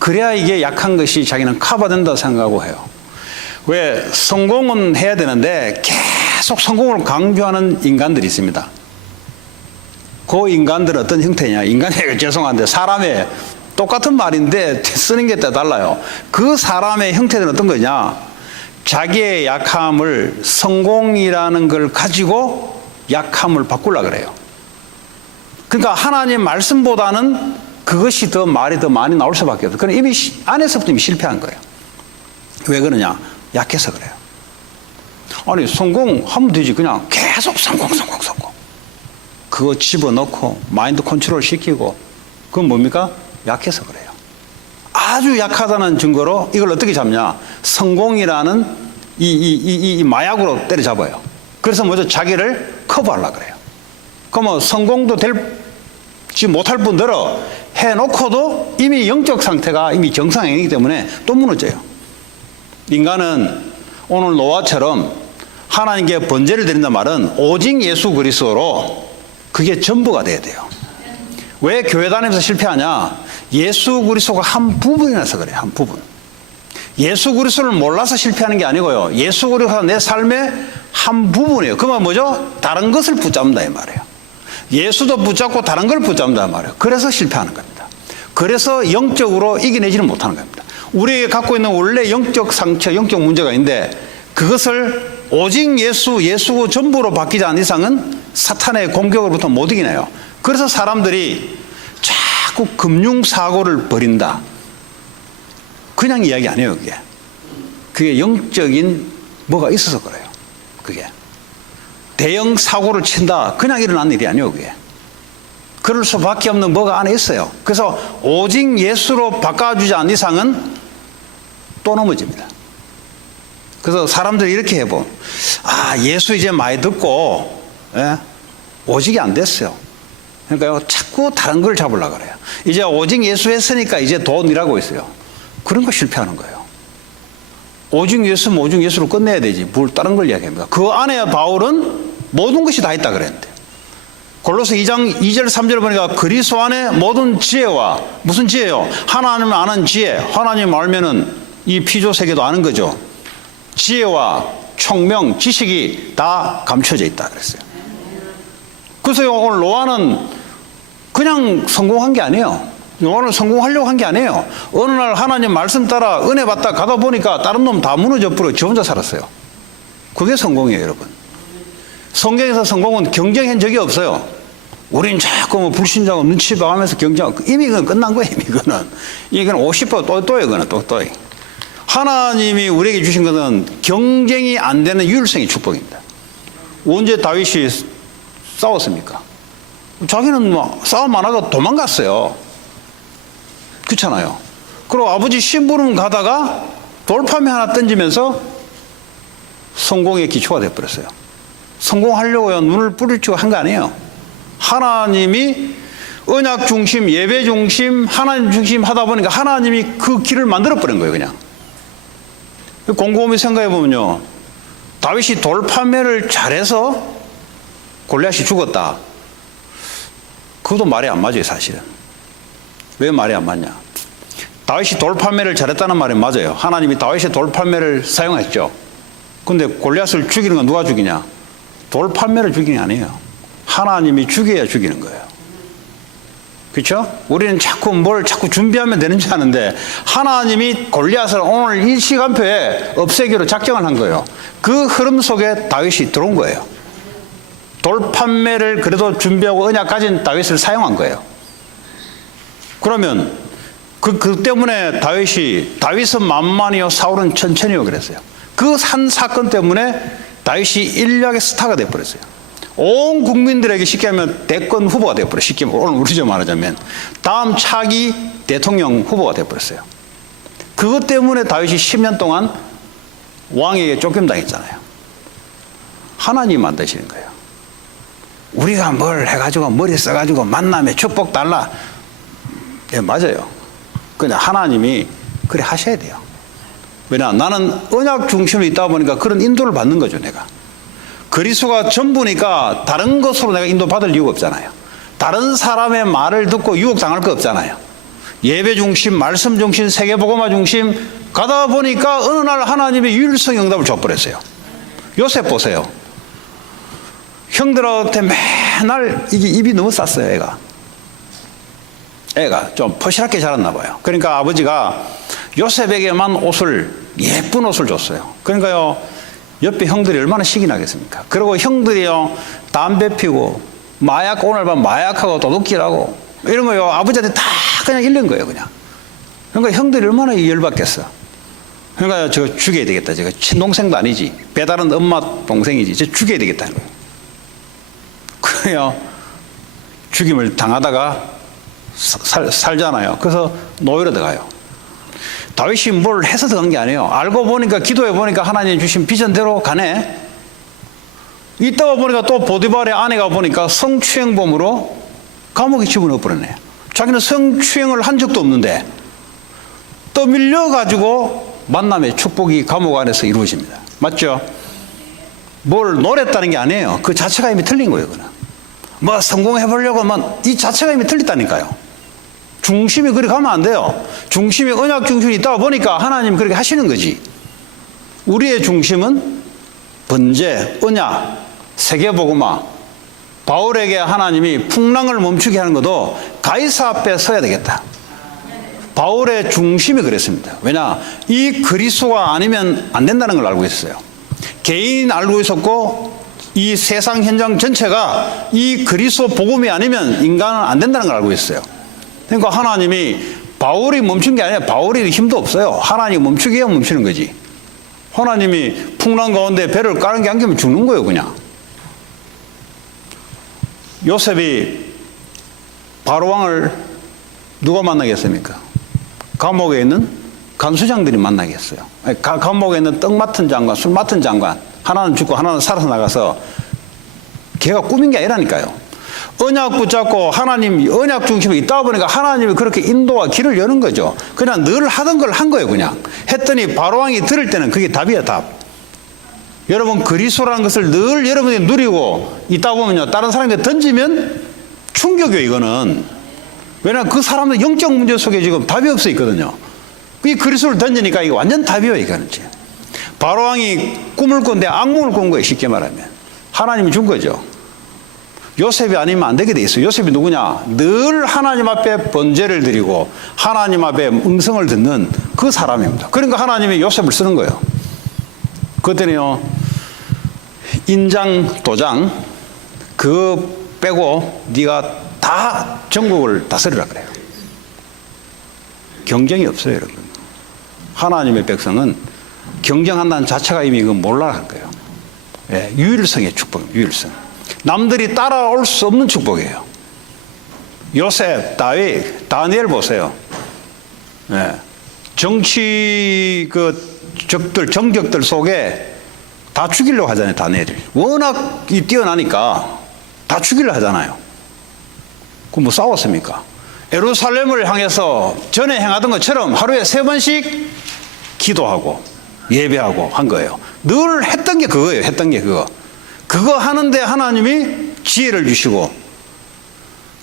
그래야 이게 약한 것이 자기는 커버된다 생각하고 해요. 왜? 성공은 해야 되는데 계속 성공을 강조하는 인간들이 있습니다. 그 인간들은 어떤 형태냐? 인간이 죄송한데 사람의 똑같은 말인데 쓰는 게 달라요. 그 사람의 형태는 어떤 거냐? 자기의 약함을 성공이라는 걸 가지고 약함을 바꾸려고 그래요. 그러니까 하나님 말씀보다는 그것이 말이 더 많이 나올 수밖에 없어요. 그럼 이미 안에서부터 이미 실패한 거예요. 왜 그러냐? 약해서 그래요. 아니 성공하면 되지. 그냥 계속 성공. 그거 집어넣고 마인드 컨트롤 시키고 그건 뭡니까? 약해서 그래요. 아주 약하다는 증거로 이걸 어떻게 잡냐? 성공이라는 이 마약으로 때려잡아요. 그래서 먼저 자기를 커버하려고 그래요. 그러면 성공도 될지 못할 뿐더러 해놓고도 이미 영적 상태가 이미 정상이기 때문에 또 무너져요. 인간은 오늘 노아처럼 하나님께 번제를 드린단 말은 오직 예수 그리스도로 그게 전부가 돼야 돼요. 왜 교회 다니면서 실패하냐? 예수 그리스도가 한 부분이라서 그래요. 한 부분. 예수 그리스도를 몰라서 실패하는 게 아니고요. 예수 그리스도가 내 삶의 한 부분이에요. 그 말 뭐죠? 다른 것을 붙잡는다 이 말이에요. 예수도 붙잡고 다른 걸 붙잡는다 이 말이에요. 그래서 실패하는 겁니다. 그래서 영적으로 이겨내지는 못하는 겁니다. 우리에게 갖고 있는 원래 영적 상처, 영적 문제가 있는데 그것을 오직 예수 전부로 바뀌지 않는 이상은 사탄의 공격으로부터 못 이기네요. 그래서 사람들이 자꾸 금융사고를 벌인다. 그냥 이야기 안 해요, 그게. 그게 영적인 뭐가 있어서 그래요. 그게. 대형 사고를 친다. 그냥 일어난 일이 아니에요, 그게. 그럴 수밖에 없는 뭐가 안에 있어요. 그래서 오직 예수로 바꿔주지 않는 이상은 또 넘어집니다. 그래서 사람들이 이렇게 해보. 예수 이제 많이 듣고, 오직이 안 됐어요. 그러니까요, 자꾸 다른 걸 잡으려고 그래요. 이제 오직 예수 했으니까 이제 돈이라고 있어요. 그런 거 실패하는 거예요. 오직 예수면 오직 예수로 끝내야 되지. 뭘 다른 걸 이야기합니까? 그 안에 바울은 모든 것이 다 있다 그랬는데. 골로새 2장 2절 3절 보니까 그리스도 안에 모든 지혜와 무슨 지혜요? 하나님을 아는 지혜. 하나님 알면은 이 피조 세계도 아는 거죠. 지혜와 총명, 지식이 다 감춰져 있다 그랬어요. 그래서 오늘 노아는 그냥 성공한 게 아니에요. 노아는 성공하려고 한 게 아니에요. 어느 날 하나님 말씀 따라 은혜 받다 가다 보니까 다른 놈 다 무너져 버려 지 혼자 살았어요. 그게 성공이에요, 여러분. 성경에서 성공은 경쟁한 적이 없어요. 우린 자꾸 뭐 불신자고 눈치 봐가면서 경쟁하고 이미 그건 끝난 거예요. 이미 그거는. 이건 50% 또예요. 그거는 또. 하나님이 우리에게 주신 것은 경쟁이 안 되는 유일성의 축복입니다. 언제 다윗이 싸웠습니까? 자기는 뭐 싸움 안 하고 도망갔어요. 그렇잖아요. 그리고 아버지 심부름 가다가 돌파미 하나 던지면서 성공의 기초가 되어버렸어요. 성공하려고요. 눈을 뿌리치고 한 거 아니에요. 하나님이 언약 중심, 예배 중심, 하나님 중심 하다 보니까 하나님이 그 길을 만들어버린 거예요. 그냥. 곰곰이 생각해보면요. 다윗이 돌판매를 잘해서 골리앗이 죽었다. 그것도 말이 안 맞아요, 사실은. 왜 말이 안 맞냐? 다윗이 돌판매를 잘했다는 말이 맞아요. 하나님이 다윗의 돌판매를 사용했죠. 근데 골리앗을 죽이는 건 누가 죽이냐? 돌판매를 죽이는 게 아니에요. 하나님이 죽여야 죽이는 거예요. 그렇죠? 우리는 자꾸 준비하면 되는 줄 아는데 하나님이 골리앗을 오늘 이 시간표에 없애기로 작정을 한 거예요. 그 흐름 속에 다윗이 들어온 거예요. 돌판매를 그래도 준비하고 언약 가진 다윗을 사용한 거예요. 그러면 그 때문에 다윗은 만만히요 사울은 천천히요 그랬어요. 그 한 사건 때문에 다윗이 인류의 스타가 되어버렸어요. 온 국민들에게 쉽게 하면 대권 후보가 되어버려요. 쉽게 오늘 우리죠 말하자면 다음 차기 대통령 후보가 되어버렸어요. 그것 때문에 다윗이 10년 동안 왕에게 쫓김당했잖아요. 하나님 만드시는 거예요. 우리가 뭘 해가지고 머리 써가지고 만남에 축복 달라. 예, 맞아요. 그냥 하나님이 그래 하셔야 돼요. 왜냐, 나는 언약 중심으로 있다 보니까 그런 인도를 받는 거죠, 내가. 그리스도가 전부니까 다른 것으로 내가 인도 받을 이유가 없잖아요. 다른 사람의 말을 듣고 유혹당할 거 없잖아요. 예배 중심, 말씀 중심, 세계복음화 중심 가다 보니까 어느 날 하나님의 유일성 응답을 줘버렸어요. 요셉 보세요. 형들한테 맨날 이게 입이 너무 쌌어요, 애가 좀 포시럽게 자랐나 봐요. 그러니까 아버지가 요셉에게만 옷을, 예쁜 옷을 줬어요. 그러니까요, 옆에 형들이 얼마나 식이 나겠습니까? 그리고 형들이요, 담배 피고 마약, 오늘 밤 마약하고 도둑질하고 이런 거요, 아버지한테 다 그냥 일른 거예요, 그냥. 그러니까 형들이 얼마나 열받겠어. 그러니까 저 죽여야 되겠다. 제가 친동생도 아니지, 배다른 엄마 동생이지, 저 죽여야 되겠다는 거예요. 그래요, 죽임을 당하다가 살잖아요. 그래서 노예로 들어가요. 다윗이 뭘 해서 들어간 게 아니에요. 알고 보니까, 기도해 보니까 하나님 주신 비전대로 가네. 이따가 보니까 또 보디발의 아내가 보니까 성추행범으로 감옥에 집어넣어 버렸네. 자기는 성추행을 한 적도 없는데 떠밀려가지고 만남의 축복이 감옥 안에서 이루어집니다. 맞죠? 뭘 노렸다는 게 아니에요. 그 자체가 이미 틀린 거예요. 그는 뭐 성공해보려고 하면 이 자체가 이미 틀렸다니까요. 중심이 그렇게 가면 안 돼요. 중심이 언약 중심이 있다 보니까 하나님이 그렇게 하시는 거지. 우리의 중심은 번제, 언약, 세계복음화. 바울에게 하나님이 풍랑을 멈추게 하는 것도 가이사 앞에 서야 되겠다. 바울의 중심이 그랬습니다. 왜냐, 이 그리스도가 아니면 안 된다는 걸 알고 있었어요. 개인 알고 있었고 이 세상 현장 전체가 이 그리스도 복음이 아니면 인간은 안 된다는 걸 알고 있어요. 그러니까 하나님이, 바울이 멈춘 게 아니라 바울이 힘도 없어요. 하나님이 멈추게 해야 멈추는 거지. 하나님이 풍랑 가운데 배를 까는 게 안기면 죽는 거예요, 그냥. 요셉이 바로왕을 누가 만나겠습니까? 감옥에 있는 간수장들이 만나겠어요. 감옥에 있는 떡 맡은 장관, 술 맡은 장관, 하나는 죽고 하나는 살아서 나가서, 걔가 꾸민 게 아니라니까요. 언약 붙잡고 하나님 언약 중심에 있다 보니까 하나님이 그렇게 인도와 길을 여는 거죠. 그냥 늘 하던 걸 한 거예요. 그냥 했더니 바로왕이 들을 때는 그게 답이야, 답. 여러분, 그리스도라는 것을 늘 여러분이 누리고 있다 보면요, 다른 사람에게 던지면 충격이에요, 이거는. 왜냐하면 그 사람은 영적 문제 속에 지금 답이 없어 있거든요. 이 그리스도를 던지니까 이게 완전 답이에요, 이거는. 바로왕이 꿈을 꾼데 악몽을 꾼 거예요, 쉽게 말하면. 하나님이 준 거죠. 요셉이 아니면 안 되게 돼 있어요. 요셉이 누구냐? 늘 하나님 앞에 번제를 드리고 하나님 앞에 음성을 듣는 그 사람입니다. 그러니까 하나님이 요셉을 쓰는 거예요. 그때는요, 인장, 도장 그거 빼고 네가 다 전국을 다스리라 그래요. 경쟁이 없어요, 여러분. 하나님의 백성은 경쟁한다는 자체가 이미 이거 몰라할 거예요. 예, 유일성의 축복입니다. 유일성. 남들이 따라올 수 없는 축복이에요. 요셉, 다윗, 다니엘 보세요. 예, 정치 정적들 속에 다 죽이려고 하잖아요, 다니엘을. 워낙 뛰어나니까 다 죽이려고 하잖아요. 그럼 뭐 싸웠습니까? 예루살렘을 향해서 전에 행하던 것처럼 하루에 3번씩 기도하고 예배하고 한 거예요. 늘 했던 게 그거예요. 했던 게 그거. 그거 하는데 하나님이 지혜를 주시고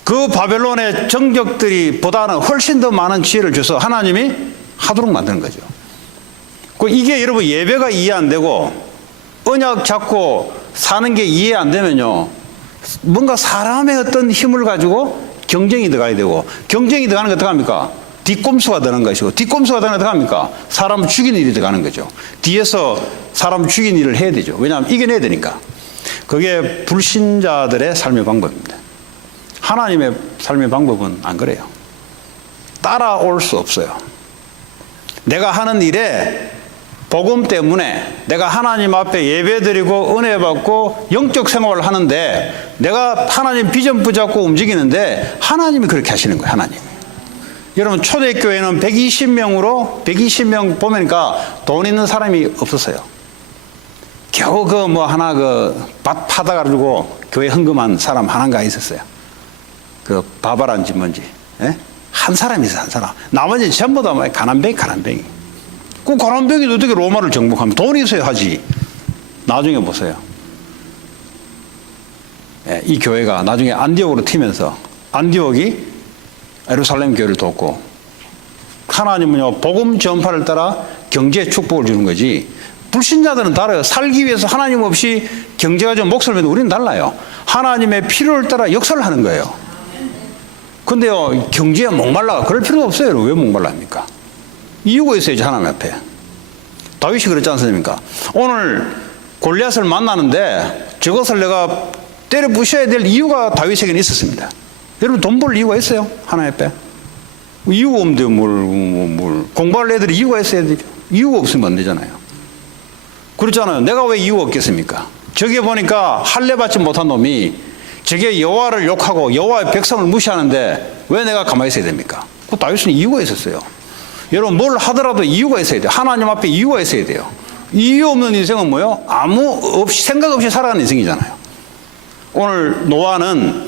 그 바벨론의 정적들이 보다는 훨씬 더 많은 지혜를 줘서 하나님이 하도록 만드는 거죠. 이게 여러분 예배가 이해 안 되고 언약 잡고 사는 게 이해 안 되면요, 뭔가 사람의 어떤 힘을 가지고 경쟁이 들어가야 되고, 경쟁이 들어가는 게 어떻게 합니까? 뒷꼼수가 되는 것이고, 뒷꼼수가 되는 게 어떻게 합니까? 사람을 죽이는 일이 들어가는 거죠. 뒤에서 사람 죽이는 일을 해야 되죠. 왜냐하면 이겨내야 되니까. 그게 불신자들의 삶의 방법입니다. 하나님의 삶의 방법은 안 그래요. 따라올 수 없어요. 내가 하는 일에 복음 때문에 내가 하나님 앞에 예배드리고 은혜 받고 영적 생활을 하는데 내가 하나님 비전 붙잡고 움직이는데 하나님이 그렇게 하시는 거예요. 하나님이. 여러분, 초대교회는 120명 보니까 돈 있는 사람이 없었어요. 겨우 그 뭐 하나 그 밭 파다가지고 교회 헌금한 사람 하나가 있었어요. 그 바바란지 뭔지. 예? 한 사람이 있어, 한 사람. 나머지 전부 다 가난뱅이. 그 가난뱅이도 어떻게 로마를 정복하면 돈이 있어야 하지. 나중에 보세요. 예, 이 교회가 나중에 안디옥으로 튀면서 안디옥이 예루살렘 교회를 돕고 하나님은요 복음 전파를 따라 경제 축복을 주는 거지. 불신자들은 달라요. 살기 위해서 하나님 없이 경제가 좀 목소리를 내도 우리는 달라요. 하나님의 필요를 따라 역사를 하는 거예요. 근데요 경제에 목말라 그럴 필요가 없어요. 왜 목말라 합니까? 이유가 있어야지. 하나님 앞에 다윗이 그랬지 않습니까? 오늘 골리앗을 만나는데 저것을 내가 때려 부셔야 될 이유가 다윗에게는 있었습니다. 여러분 돈 벌 이유가 있어요? 하나님 앞에 이유가 없는데 뭘 공부할 애들이 이유가 있어야 되죠. 이유가 없으면 안 되잖아요. 그렇잖아요. 내가 왜 이유가 없겠습니까? 저게 보니까 할례 받지 못한 놈이 저게 여호와를 욕하고 여호와의 백성을 무시하는데 왜 내가 가만히 있어야 됩니까? 그 다윗은 이유가 있었어요. 여러분 뭘 하더라도 이유가 있어야 돼요. 하나님 앞에 이유가 있어야 돼요. 이유 없는 인생은 뭐예요? 생각 없이 살아가는 인생이잖아요. 오늘 노아는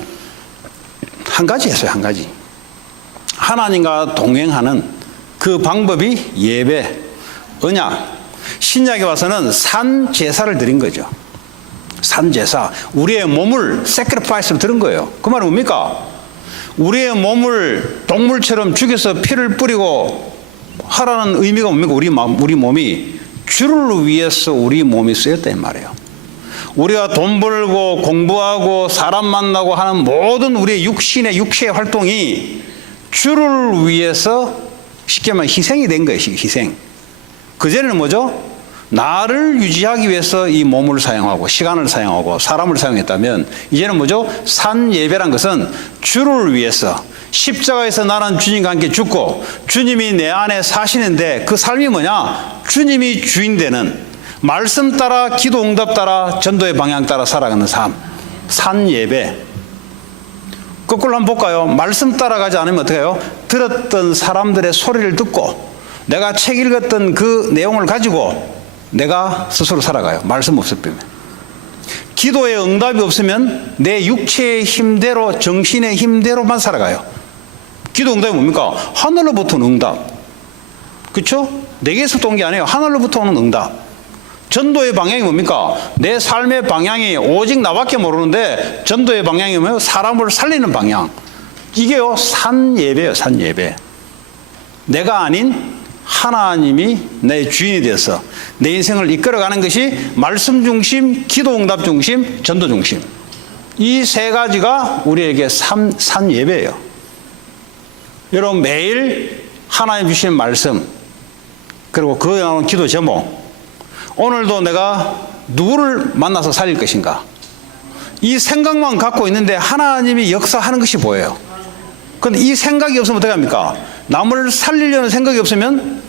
한 가지 했어요. 한 가지. 하나님과 동행하는 그 방법이 예배, 언약. 신약에 와서는 산 제사를 드린 거죠. 산 제사. 우리의 몸을 sacrifice로 드린 거예요. 그 말은 뭡니까? 우리의 몸을 동물처럼 죽여서 피를 뿌리고 하라는 의미가 뭡니까? 우리 몸이 주를 위해서 우리 몸이 쓰였다 이 말이에요. 우리가 돈 벌고 공부하고 사람 만나고 하는 모든 우리의 육체의 활동이 주를 위해서 쉽게 말하면 희생이 된 거예요. 희생. 그전에는 뭐죠? 나를 유지하기 위해서 이 몸을 사용하고 시간을 사용하고 사람을 사용했다면 이제는 뭐죠? 산 예배란 것은 주를 위해서 십자가에서 나는 주님과 함께 죽고 주님이 내 안에 사시는데 그 삶이 뭐냐? 주님이 주인 되는 말씀 따라 기도 응답 따라 전도의 방향 따라 살아가는 삶. 산 예배. 거꾸로 한번 볼까요? 말씀 따라가지 않으면 어떻게 해요? 들었던 사람들의 소리를 듣고 내가 책 읽었던 그 내용을 가지고 내가 스스로 살아가요. 말씀 없으면. 기도의 응답이 없으면 내 육체의 힘대로 정신의 힘대로만 살아가요. 기도 응답이 뭡니까? 하늘로부터 오는 응답. 그렇죠? 내게서 온 게 아니에요. 하늘로부터 오는 응답. 전도의 방향이 뭡니까? 내 삶의 방향이 오직 나밖에 모르는데 전도의 방향이 뭐예요? 사람을 살리는 방향. 이게요 산 예배예요. 산 예배. 내가 아닌 하나님이 내 주인이 되어서 내 인생을 이끌어가는 것이 말씀 중심, 기도 응답 중심, 전도 중심. 이 세 가지가 우리에게 산 예배예요. 여러분 매일 하나님 주시는 말씀 그리고 그에 나오는 기도 제목. 오늘도 내가 누구를 만나서 살릴 것인가? 이 생각만 갖고 있는데 하나님이 역사하는 것이 보여요. 그런데 이 생각이 없으면 어떻게 합니까? 남을 살리려는 생각이 없으면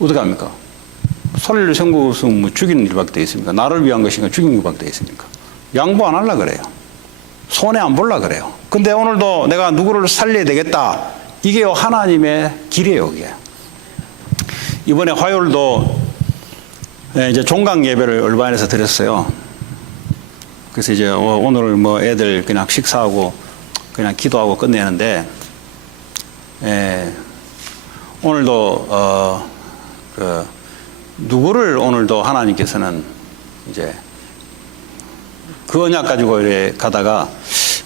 어떻게 합니까? 살리려는 생각이 없으면 뭐 죽이는 일밖에 되어 있습니까? 나를 위한 것인가 죽이는 일밖에 되어 있습니까? 양보 안 하려고 그래요. 손해 안 보려고 그래요. 근데 오늘도 내가 누구를 살려야 되겠다. 이게 하나님의 길이에요. 이게. 이번에 화요일도 이제 종강 예배를 얼반에서 드렸어요. 그래서 이제 오늘 뭐 애들 그냥 식사하고 그냥 기도하고 끝내는데, 오늘도 누구를 오늘도 하나님께서는 이제 그 언약 가지고 이렇게 가다가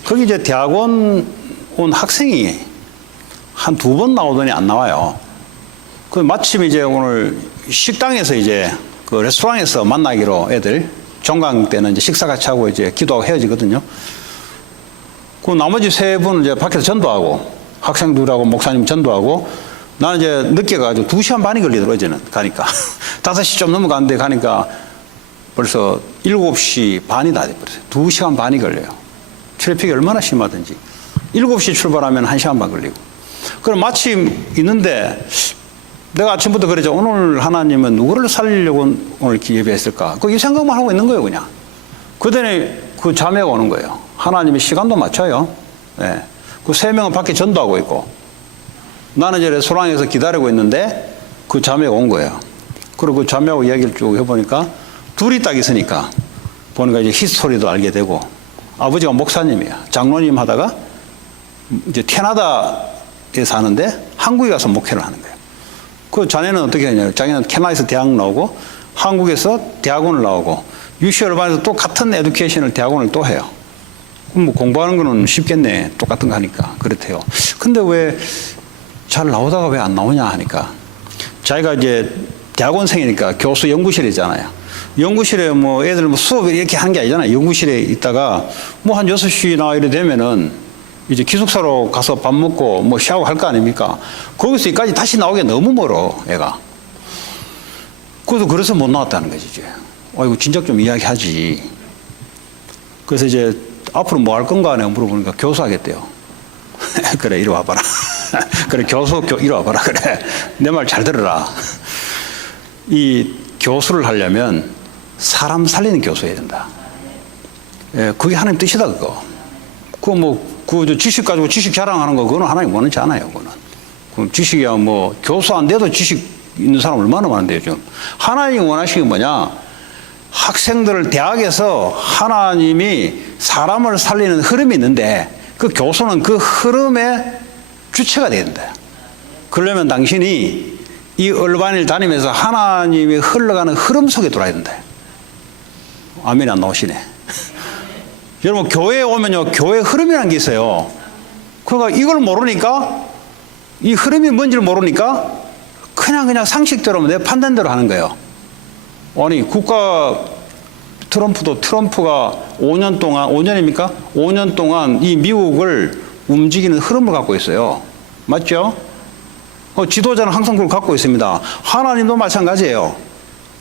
거기 이제 대학원 온 학생이 한 2번 나오더니 안 나와요. 그 마침 이제 오늘 식당에서 이제 그 레스토랑에서 만나기로 애들 종강 때는 이제 식사 같이 하고 이제 기도하고 헤어지거든요. 그 나머지 3분은 이제 밖에서 전도하고 학생들하고 목사님 전도하고 나는 이제 늦게 가가지고 2시간 반이 걸리더라고요. 어제는 가니까 5시 좀 넘어가는데 가니까 벌써 7시 반이 다 돼버렸어요. 2시간 반이 걸려요. 트래픽이 얼마나 심하든지 7시 출발하면 1시간 반 걸리고. 그럼 마침 있는데 내가 아침부터 그러죠. 오늘 하나님은 누구를 살리려고 오늘 예배했을까? 이 생각만 하고 있는 거예요, 그냥. 그더니 그 자매가 오는 거예요. 하나님이 시간도 맞춰요. 네. 그 3명은 밖에 전도하고 있고, 나는 이제 레스토랑에서 기다리고 있는데 그 자매가 온 거예요. 그리고 그 자매하고 이야기를 쭉 해보니까 둘이 딱 있으니까 보니까 이제 히스토리도 알게 되고 아버지가 목사님이야. 장로님 하다가 이제 캐나다에 사는데 한국에 가서 목회를 하는 거예요. 그 자네는 어떻게 하냐면 자기는 캐나다에서 대학 나오고 한국에서 대학원을 나오고 UC 얼반에서 또 같은 에듀케이션을 대학원을 또 해요. 그럼 뭐 공부하는 거는 쉽겠네. 똑같은 거 하니까. 그렇대요. 근데 왜 잘 나오다가 왜 안 나오냐 하니까 자기가 이제 대학원생이니까 교수 연구실이잖아요. 연구실에 뭐 애들 뭐 수업을 이렇게 하는 게 아니잖아요. 연구실에 있다가 뭐 한 6시나 이래 되면은 이제 기숙사로 가서 밥 먹고 뭐 샤워할 거 아닙니까? 거기서 여기까지 다시 나오기 너무 멀어, 애가. 그래서 못 나왔다는 거지, 이제. 이거 진작 좀 이야기하지. 그래서 이제 앞으로 뭐 할 건가 내가 물어보니까 교수 하겠대요. 그래, 이리 와봐라. 그래, 이리 와봐라. 그래. 내 말 잘 들어라. 이 교수를 하려면 사람 살리는 교수여야 된다. 예, 그게 하나님 뜻이다, 그거. 그 지식 가지고 지식 자랑하는 거, 그거는 하나님 원하지 않아요, 그거는. 그럼 지식이야, 뭐, 교수 안 돼도 지식 있는 사람 얼마나 많은데요, 지금. 하나님이 원하시는 게 뭐냐? 학생들을 대학에서 하나님이 사람을 살리는 흐름이 있는데, 그 교수는 그 흐름의 주체가 돼야 된다. 그러려면 당신이 이 얼반일 다니면서 하나님이 흘러가는 흐름 속에 들어야 된다. 아멘이 안 나오시네. 여러분, 교회에 오면요, 교회 흐름이라는 게 있어요. 그러니까 이걸 모르니까, 이 흐름이 뭔지를 모르니까, 그냥 상식대로 내 판단대로 하는 거예요. 아니, 트럼프가 5년 동안, 5년입니까? 5년 동안 이 미국을 움직이는 흐름을 갖고 있어요. 맞죠? 지도자는 항상 그걸 갖고 있습니다. 하나님도 마찬가지예요.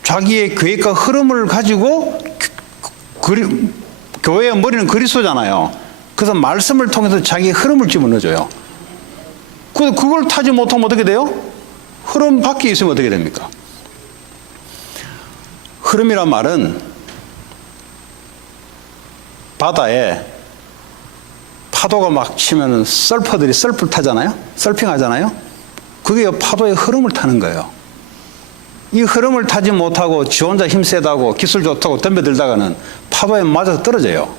자기의 계획과 흐름을 가지고 교회의 머리는 그리스도잖아요. 그래서 말씀을 통해서 자기의 흐름을 집어넣어줘요. 그걸 타지 못하면 어떻게 돼요? 흐름 밖에 있으면 어떻게 됩니까? 흐름이란 말은 바다에 파도가 막 치면은 서퍼들이 서프를 타잖아요? 서핑 하잖아요? 그게 파도의 흐름을 타는 거예요. 이 흐름을 타지 못하고 지 혼자 힘세다고 기술 좋다고 덤벼들다가는 파도에 맞아서 떨어져요.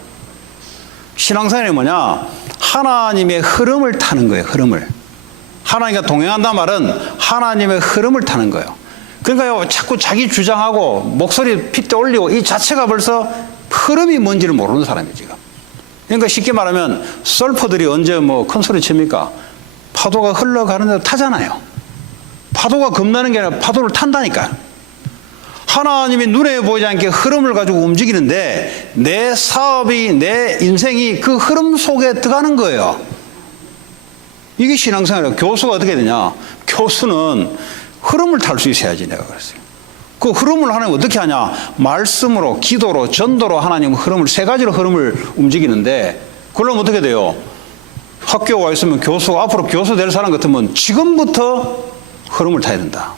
신앙생활이 뭐냐? 하나님의 흐름을 타는 거예요. 흐름을. 하나님과 동행한다는 말은 하나님의 흐름을 타는 거예요. 그러니까요, 자꾸 자기 주장하고 목소리 핏대 올리고 이 자체가 벌써 흐름이 뭔지를 모르는 사람이에요, 지금. 그러니까 쉽게 말하면 서퍼들이 언제 뭐 큰 소리 칩니까? 파도가 흘러가는 데로 타잖아요. 파도가 겁나는 게 아니라 파도를 탄다니까. 하나님이 눈에 보이지 않게 흐름을 가지고 움직이는데 내 사업이, 내 인생이 그 흐름 속에 들어가는 거예요. 이게 신앙생활이에요. 교수가 어떻게 되냐? 교수는 흐름을 탈 수 있어야지, 내가 그랬어요. 그 흐름을 하나님 어떻게 하냐? 말씀으로, 기도로, 전도로 하나님 흐름을, 세 가지로 흐름을 움직이는데, 그러면 어떻게 돼요? 학교에 와 있으면 교수가, 앞으로 교수 될 사람 같으면 지금부터 흐름을 타야 된다.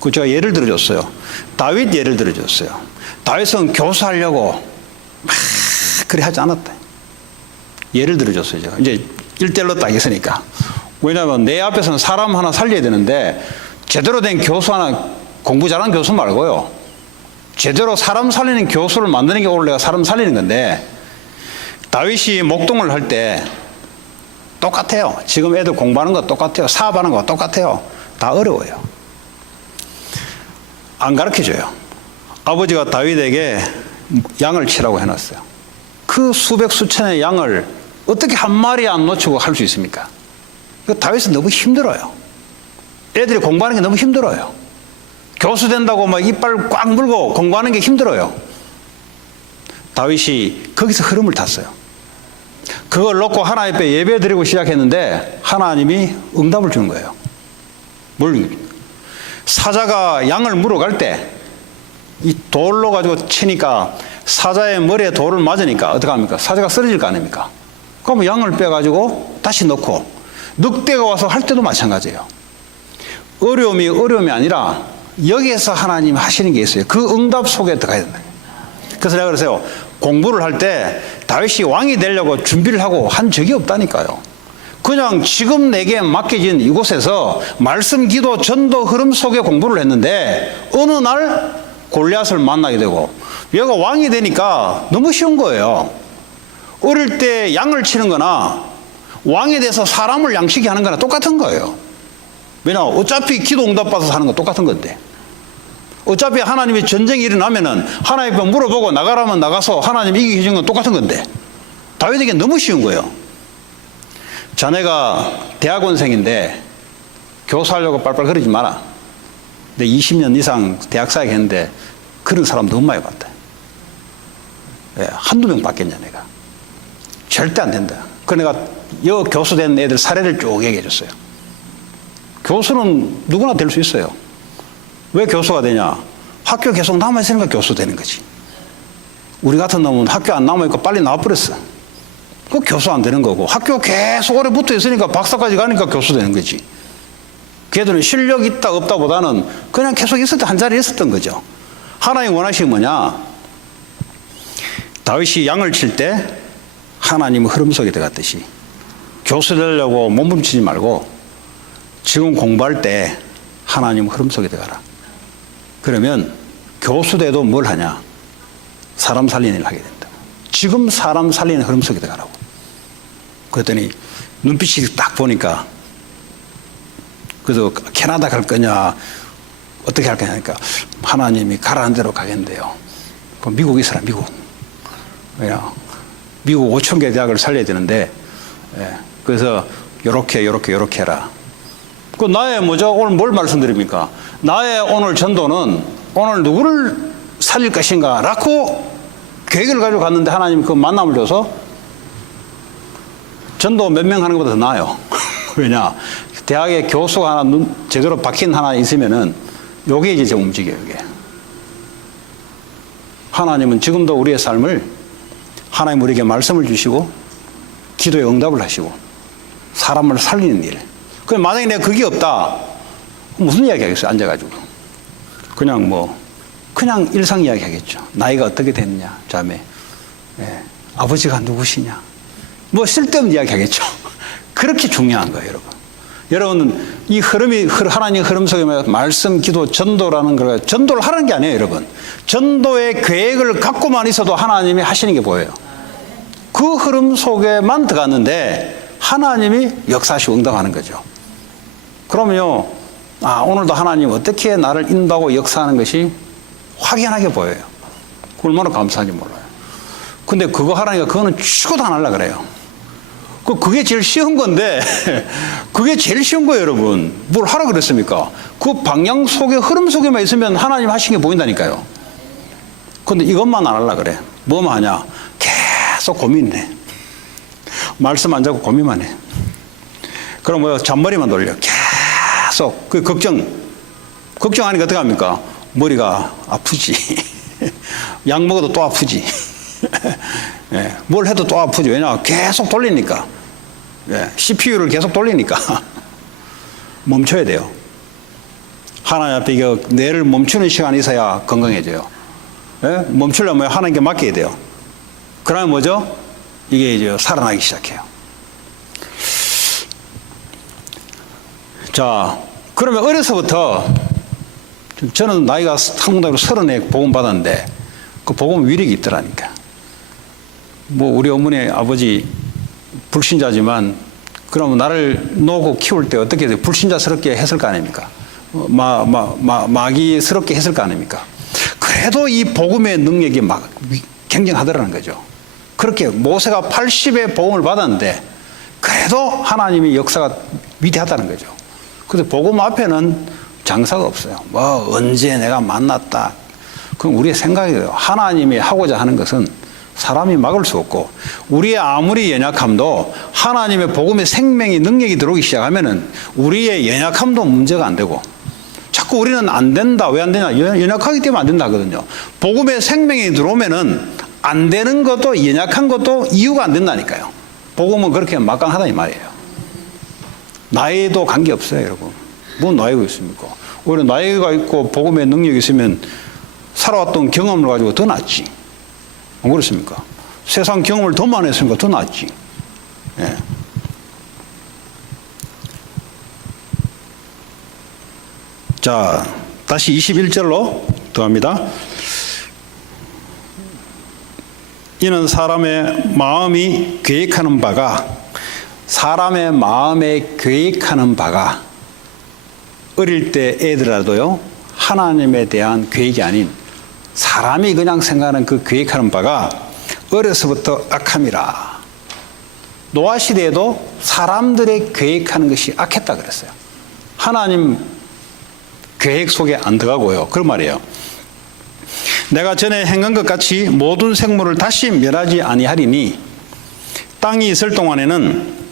그 제가 예를 들어줬어요. 다윗 예를 들어줬어요. 다윗은 교수하려고 막 그래 하지 않았다. 예를 들어줬어요, 제가. 이제 1대1로 딱 있으니까. 왜냐하면 내 앞에서는 사람 하나 살려야 되는데, 제대로 된 교수 하나, 공부 잘하는 교수 말고요, 제대로 사람 살리는 교수를 만드는 게 오늘 내가 사람 살리는 건데, 다윗이 목동을 할 때 똑같아요. 지금 애들 공부하는 거 똑같아요. 사업하는 거 똑같아요. 다 어려워요. 안 가르쳐줘요. 아버지가 다윗에게 양을 치라고 해놨어요. 그 수백 수천의 양을 어떻게 한 마리 안 놓치고 할 수 있습니까? 다윗은 너무 힘들어요. 애들이 공부하는 게 너무 힘들어요. 교수 된다고 막 이빨 꽉 물고 공부하는 게 힘들어요. 다윗이 거기서 흐름을 탔어요. 그걸 놓고 하나님 앞에 예배 드리고 시작했는데 하나님이 응답을 주는 거예요. 뭘? 사자가 양을 물어갈 때 이 돌로 가지고 치니까 사자의 머리에 돌을 맞으니까 어떻게 합니까? 사자가 쓰러질 거 아닙니까? 그럼 양을 빼가지고 다시 넣고, 늑대가 와서 할 때도 마찬가지예요. 어려움이 아니라 여기에서 하나님 하시는 게 있어요. 그 응답 속에 들어가야 된다. 그래서 내가 그랬어요. 공부를 할 때 다윗이 왕이 되려고 준비를 하고 한 적이 없다니까요. 그냥 지금 내게 맡겨진 이곳에서 말씀, 기도, 전도 흐름 속에 공부를 했는데 어느 날 골리앗을 만나게 되고, 얘가 왕이 되니까 너무 쉬운 거예요. 어릴 때 양을 치는 거나 왕에 대해서 사람을 양치게 하는 거나 똑같은 거예요. 왜냐, 어차피 기도 응답받아서 하는 건 똑같은 건데. 어차피 하나님이 전쟁이 일어나면은 하나님께 물어보고 나가라면 나가서 하나님 이기게 해준 건 똑같은 건데. 다윗에게 너무 쉬운 거예요. 자네가 대학원생인데 교수하려고 빨빨 거리지 마라. 근데 20년 이상 대학 사역 했는데 그런 사람 너무 많이 봤다. 예, 한두 명 봤겠냐 내가. 절대 안 된다. 그 내가 교수 된 애들 사례를 쭉 얘기해 줬어요. 교수는 누구나 될 수 있어요. 왜 교수가 되냐? 학교 계속 남아있으니까 교수 되는 거지. 우리 같은 놈은 학교 안 남아있고 빨리 나와버렸어. 그 교수 안 되는 거고, 학교 계속 오래 붙어 있으니까 박사까지 가니까 교수 되는 거지. 걔들은 실력 있다 없다 보다는 그냥 계속 있었던, 한 자리에 있었던 거죠. 하나님 원하시는 뭐냐? 다윗이 양을 칠 때 하나님의 흐름 속에 들어갔듯이 교수 되려고 몸부림치지 말고 지금 공부할 때 하나님 흐름 속에 들어가라. 그러면 교수 돼도 뭘 하냐? 사람 살리는 일을 하게 된다. 지금 사람 살리는 흐름 속에 들어가라고. 그랬더니 눈빛이 딱 보니까, 그래서 캐나다 갈 거냐 어떻게 할 거냐 하니까 하나님이 가라는 대로 가겠는데요. 미국 있어라, 미국. 왜냐, 미국 5,000개 대학을 살려야 되는데, 예, 그래서 요렇게 해라. 그 나의 뭐죠? 오늘 뭘 말씀드립니까? 나의 오늘 전도는 오늘 누구를 살릴 것인가 라고 계획을 가지고 갔는데 하나님이 그 만남을 줘서 전도 몇 명 하는 것보다 더 나아요. 왜냐? 대학에 교수가 하나 제대로 박힌 하나 있으면은 요게 이제 움직여요, 이게. 하나님은 지금도 우리의 삶을 하나님 우리에게 말씀을 주시고 기도에 응답을 하시고 사람을 살리는 일. 그럼 만약에 내가 그게 없다, 무슨 이야기 하겠어요? 앉아가지고. 그냥 일상 이야기 하겠죠. 나이가 어떻게 됐냐, 자매. 예, 아버지가 누구시냐. 뭐 쓸데없는 이야기 하겠죠. 그렇게 중요한 거예요, 여러분. 여러분은 이 흐름이, 하나님의 흐름 속에 말씀, 기도, 전도라는 걸, 전도를 하는 게 아니에요, 여러분. 전도의 계획을 갖고만 있어도 하나님이 하시는 게 보여요. 그 흐름 속에만 들어갔는데 하나님이 역사하시고 응답하는 거죠. 그러면요, 오늘도 하나님 어떻게 나를 인도하고 역사하는 것이 확연하게 보여요. 얼마나 감사한지 몰라요. 근데 그거 하라니까 그거는 죽어도 안 하려고 그래요. 그게 제일 쉬운 건데, 그게 제일 쉬운 거예요, 여러분. 뭘 하라 그랬습니까? 그 방향 속에, 흐름 속에만 있으면 하나님 하신 게 보인다니까요. 근데 이것만 안 하려고 그래. 뭐만 하냐? 계속 고민해. 말씀 안 잡고 고민만 해. 그럼 잔머리만 돌려. 계속. 그 걱정하니까 어떻게 합니까? 머리가 아프지. 약 먹어도 또 아프지. 예, 뭘 해도 또 아프지. 왜냐? 계속 돌리니까. 예, CPU를 계속 돌리니까. 멈춰야 돼요. 하나님 앞에 이거 뇌를 멈추는 시간이 있어야 건강해져요. 예? 멈추려면 하나님께 맡겨야 돼요. 그러면 뭐죠? 이게 이제 살아나기 시작해요. 자, 그러면 어려서부터, 저는 나이가 한국나라로 30에 복음 받았는데 그 복음 위력이 있더라니까. 우리 어머니 아버지 불신자지만 그러면 나를 놓고 키울 때 어떻게 불신자스럽게 했을 거 아닙니까? 마귀스럽게 했을 거 아닙니까? 그래도 이 복음의 능력이 막 굉장하더라는 거죠. 그렇게 모세가 80의 복음을 받았는데 그래도 하나님의 역사가 위대하다는 거죠. 그래서 복음 앞에는 장사가 없어요. 언제 내가 만났다. 그건 우리의 생각이에요. 하나님이 하고자 하는 것은 사람이 막을 수 없고, 우리의 아무리 연약함도 하나님의 복음의 생명이 능력이 들어오기 시작하면은 우리의 연약함도 문제가 안 되고, 자꾸 우리는 안 된다. 왜 안 되냐? 연약하기 때문에 안 된다 하거든요. 복음의 생명이 들어오면은 안 되는 것도, 연약한 것도 이유가 안 된다니까요. 복음은 그렇게 막강하다 이 말이에요. 나이도 관계없어요, 여러분. 뭔 나이가 있습니까? 오히려 나이가 있고 복음의 능력이 있으면 살아왔던 경험을 가지고 더 낫지. 안 그렇습니까? 세상 경험을 더 많이 했으니까 더 낫지. 예. 자, 다시 21절로 더합니다. 이는 사람의 마음이 계획하는 바가 어릴 때 애들라도요 하나님에 대한 계획이 아닌 사람이 그냥 생각하는 그 계획하는 바가 어려서부터 악함이라. 노아 시대에도 사람들의 계획하는 것이 악했다 그랬어요. 하나님 계획 속에 안 들어가고요. 그런 말이에요. 내가 전에 행한 것 같이 모든 생물을 다시 멸하지 아니하리니 땅이 있을 동안에는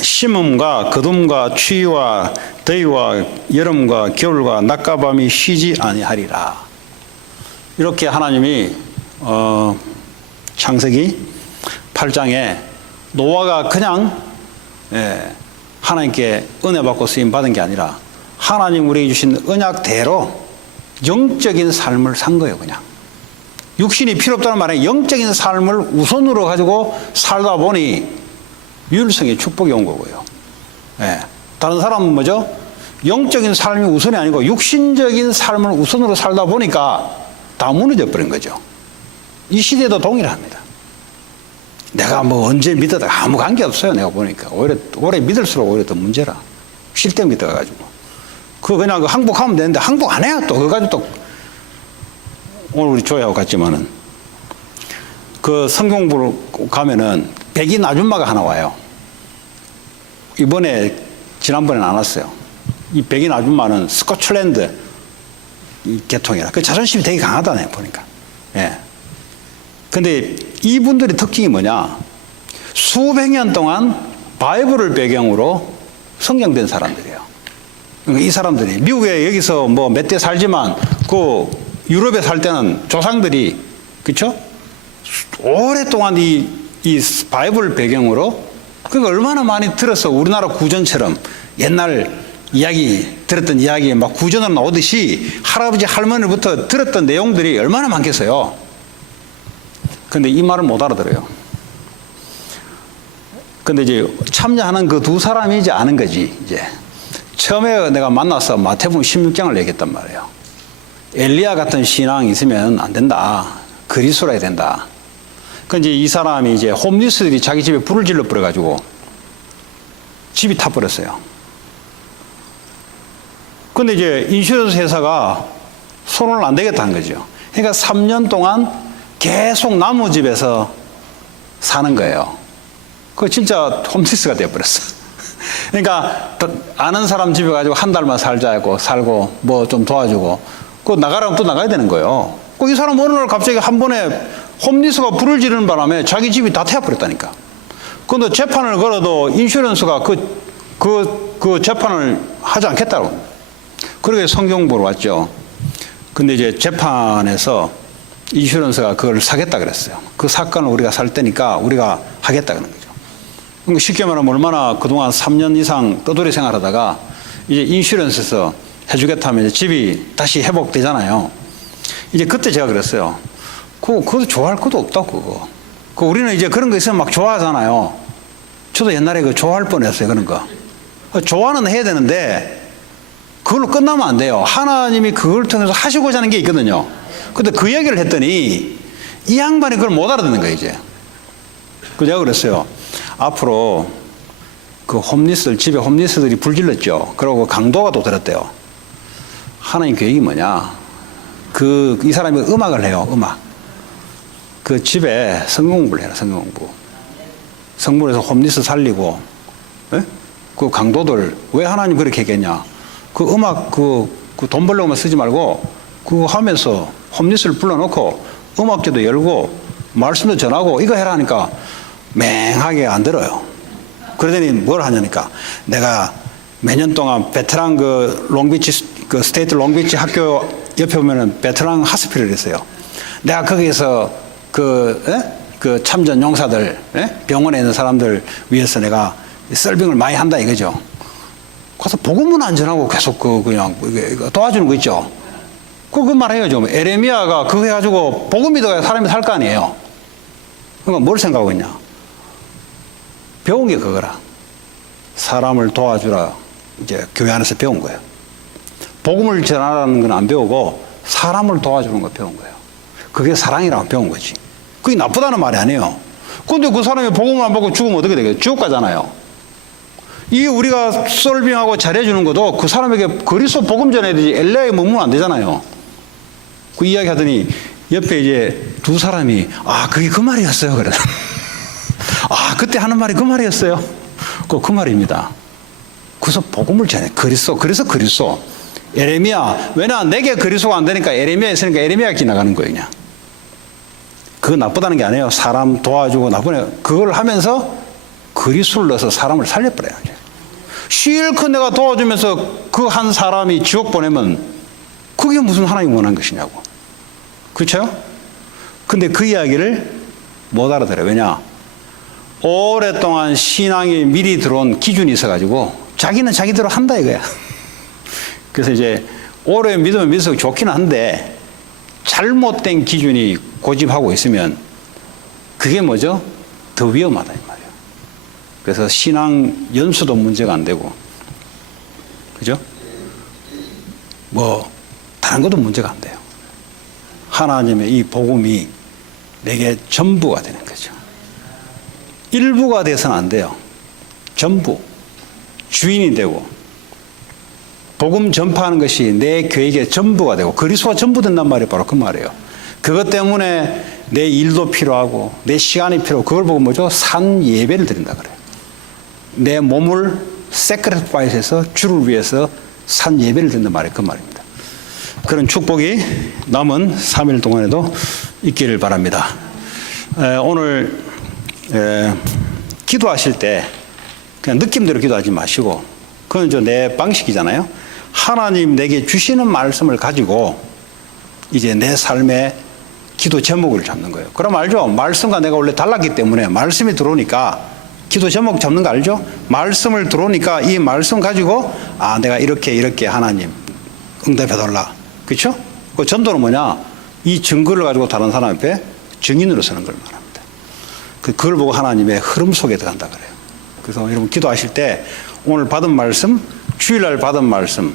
심음과 거둠과 추위와 더위와 여름과 겨울과 낮과 밤이 쉬지 아니하리라. 이렇게 하나님이 창세기 8장에 노아가 그냥 하나님께 은혜 받고 쓰임 받은 게 아니라 하나님 우리에게 주신 언약대로 영적인 삶을 산 거예요. 그냥 육신이 필요 없다는 말에 영적인 삶을 우선으로 가지고 살다 보니 유일성의 축복이 온 거고요. 다른 사람은 뭐죠? 영적인 삶이 우선이 아니고 육신적인 삶을 우선으로 살다 보니까 다 무너져 버린 거죠. 이 시대도 동일합니다. 내가 뭐 언제 믿었다 아무 관계 없어요. 내가 보니까 오래 믿을수록 오히려 더 문제라. 쉴 때 믿어가지고 그냥 항복하면 되는데 항복 안 해요. 또 그거 가지고 또 오늘 우리 조회하고 갔지만은 그 성경부를 가면은 백인 아줌마가 하나 와요. 지난번에는 안 왔어요. 이 백인 아줌마는 스코틀랜드 이 계통이라 그 자존심이 되게 강하다네 보니까. 근데 이분들의 특징이 뭐냐? 수백 년 동안 바이블을 배경으로 성장된 사람들이에요. 이 사람들이 미국에 여기서 뭐 몇 대 살지만 그 유럽에 살 때는 조상들이 그렇죠? 오랫동안 이 바이블 배경으로 그거 얼마나 많이 들어서 우리나라 구전처럼 옛날 들었던 이야기에 막 구전으로 나오듯이 할아버지 할머니부터 들었던 내용들이 얼마나 많겠어요. 근데 이 말을 못 알아들어요. 근데 이제 참여하는 그 두 사람이 이제 아는 거지. 이제 처음에 내가 만나서 마태복음 16장을 얘기했단 말이에요. 엘리야 같은 신앙이 있으면 안 된다. 그리스도라 해야 된다. 그 이제 이 사람이 이제 홈리스들이 자기 집에 불을 질러 버려가지고 집이 타버렸어요. 근데 이제 인슈런스 회사가 손을 안 대겠다는 거죠. 그러니까 3년 동안 계속 나무 집에서 사는 거예요. 그 진짜 홈리스가 되어버렸어. 그러니까 아는 사람 집에 가지고 한 달만 살고 뭐 좀 도와주고 그 나가라면 또 나가야 되는 거예요. 그 이 사람 어느 날 갑자기 한 번에 홈리스가 불을 지르는 바람에 자기 집이 다 태워버렸다니까. 근데 재판을 걸어도 인슈런스가 그 재판을 하지 않겠다고. 그러게 성경 보러 왔죠. 근데 이제 재판에서 인슈런스가 그걸 사겠다 그랬어요. 그 사건을 우리가 살 테니까 우리가 하겠다 그러는 거죠. 그러니까 쉽게 말하면 얼마나 그동안 3년 이상 떠돌이 생활하다가 이제 인슈런스에서 해주겠다 하면 이제 집이 다시 회복되잖아요. 이제 그때 제가 그랬어요. 그것도 좋아할 것도 없다고, 그거. 우리는 이제 그런 거 있으면 막 좋아하잖아요. 저도 옛날에 그 좋아할 뻔했어요, 그런 거. 좋아는 해야 되는데, 그걸로 끝나면 안 돼요. 하나님이 그걸 통해서 하시고자 하는 게 있거든요. 근데 그 얘기를 했더니, 이 양반이 그걸 못 알아듣는 거예요, 이제. 그 제가 그랬어요. 앞으로 그 집에 홈리스들이 불질렀죠. 그러고 강도가 또 들었대요. 하나님 계획이 뭐냐? 이 사람이 음악을 해요, 음악. 그 집에 성경 공부를 해라, 성경 공부. 성문에서 홈리스 살리고, 그 강도들, 왜 하나님 그렇게 했겠냐? 그 음악, 돈 벌려고만 쓰지 말고, 그거 하면서 홈리스를 불러놓고, 음악회도 열고, 말씀도 전하고, 이거 해라 하니까, 맹하게 안 들어요. 그러더니 뭘 하냐니까, 내가 매년 동안 베테랑 스테이트 롱비치 학교 옆에 보면은 베테랑 하스피를 했어요. 내가 거기에서 그 참전 용사들, 병원에 있는 사람들 위해서 내가 서빙을 많이 한다 이거죠. 가서 복음은 안 전하고 계속 그냥 도와주는 거 있죠. 그 말해요, 좀. 에레미야가 그거 해가지고 복음 믿어야 사람이 살 거 아니에요. 그러니까 뭘 생각하고 있냐? 배운 게 그거라. 사람을 도와주라. 이제 교회 안에서 배운 거예요. 복음을 전하라는 건 안 배우고 사람을 도와주는 거 배운 거예요. 그게 사랑이라고 배운 거지. 그게 나쁘다는 말이 아니에요. 근데 그 사람이 복음을 안 받고 죽으면 어떻게 되겠어요? 지옥 가잖아요. 이 우리가 솔빙하고 잘해주는 것도 그 사람에게 그리스도 복음 전해야 되지 엘레에 머무면 안 되잖아요. 그 이야기 하더니 옆에 이제 두 사람이 그게 그 말이었어요. 그래. 그때 하는 말이 그 말이었어요. 그 말입니다. 그래서 복음을 전해. 그래서 그리스도. 에레미야. 왜냐? 내게 그리스도가 안 되니까 에레미야 있으니까 에레미야 지나가는 거예요, 그냥. 그거 나쁘다는 게 아니에요. 사람 도와주고 나쁘네. 그걸 하면서 그리스도를 넣어서 사람을 살려버려요. 실컷 내가 도와주면서 그 한 사람이 지옥 보내면 그게 무슨 하나님 원한 것이냐고. 그렇죠? 근데 그 이야기를 못 알아들어요. 왜냐? 오랫동안 신앙이 미리 들어온 기준이 있어가지고 자기는 자기대로 한다 이거야. 그래서 이제 오래 믿으면 믿을수록 좋기는 한데 잘못된 기준이 고집하고 있으면 그게 뭐죠? 더 위험하다 이 말이에요. 그래서 신앙 연수도 문제가 안 되고, 그죠? 뭐 다른 것도 문제가 안 돼요. 하나님의 이 복음이 내게 전부가 되는 거죠. 일부가 돼서는 안 돼요. 전부 주인이 되고 복음 전파하는 것이 내 계획의 전부가 되고 그리스도가 전부 된단 말이 바로 그 말이에요. 그것 때문에 내 일도 필요하고 내 시간이 필요하고 그걸 보고 뭐죠? 산 예배를 드린다 그래요. 내 몸을 세크리파이스해서 주를 위해서 산 예배를 드린단 말이 그 말입니다. 그런 축복이 남은 3일 동안에도 있기를 바랍니다. 오늘 기도하실 때 그냥 느낌대로 기도하지 마시고 그건 내 방식이잖아요. 하나님 내게 주시는 말씀을 가지고 이제 내 삶의 기도 제목을 잡는 거예요. 그럼 알죠? 말씀과 내가 원래 달랐기 때문에 말씀이 들어오니까 기도 제목 잡는 거 알죠? 말씀을 들어오니까 이 말씀 가지고 내가 이렇게 하나님 응답해달라. 그렇죠? 그 전도는 뭐냐? 이 증거를 가지고 다른 사람 앞에 증인으로 서는 걸 말합니다. 그걸 보고 하나님의 흐름 속에 들어간다 그래요. 그래서 여러분 기도하실 때 오늘 받은 말씀, 주일날 받은 말씀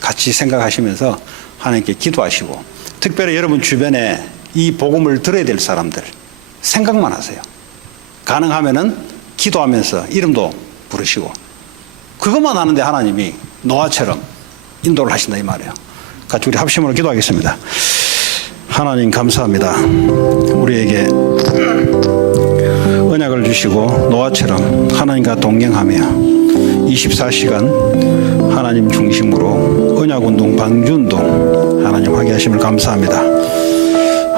같이 생각하시면서 하나님께 기도하시고 특별히 여러분 주변에 이 복음을 들어야 될 사람들 생각만 하세요. 가능하면은 기도하면서 이름도 부르시고 그것만 하는데 하나님이 노아처럼 인도를 하신다 이 말이에요. 같이 우리 합심으로 기도하겠습니다. 하나님 감사합니다. 우리에게 언약을 주시고 노아처럼 하나님과 동행하며 24시간 하나님 중심으로 언약운동, 방주운동 하나님 하게 하심을 감사합니다.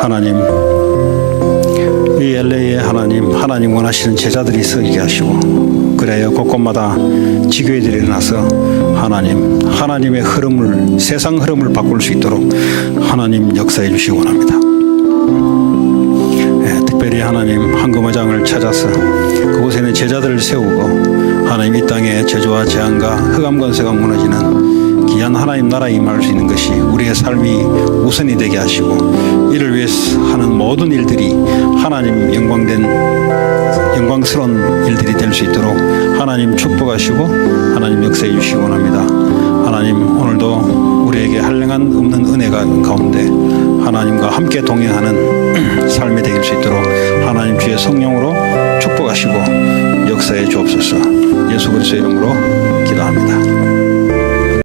하나님 이 LA에 하나님 원하시는 제자들이 서게 하시고 그래요 곳곳마다 지교회들이 일어나서 하나님의 흐름을 세상 흐름을 바꿀 수 있도록 하나님 역사해 주시기 원합니다. 특별히 하나님 황금어장을 찾아서 그곳에 있는 제자들을 세우고 하나님 이 땅에 저주와 재앙과 흑암 권세가 무너지는 귀한 하나님 나라에 임할 수 있는 것이 우리의 삶이 우선이 되게 하시고 이를 위해서 하는 모든 일들이 하나님 영광스러운 일들이 될 수 있도록 하나님 축복하시고 하나님 역사해 주시기 원합니다. 하나님 오늘도 우리에게 한량한 없는 은혜가 가운데 하나님과 함께 동행하는 삶이 되길 수 있도록 하나님 주의 성령으로 축복하시고 역사해 주옵소서. 예수 그리스도의 이름으로 기도합니다.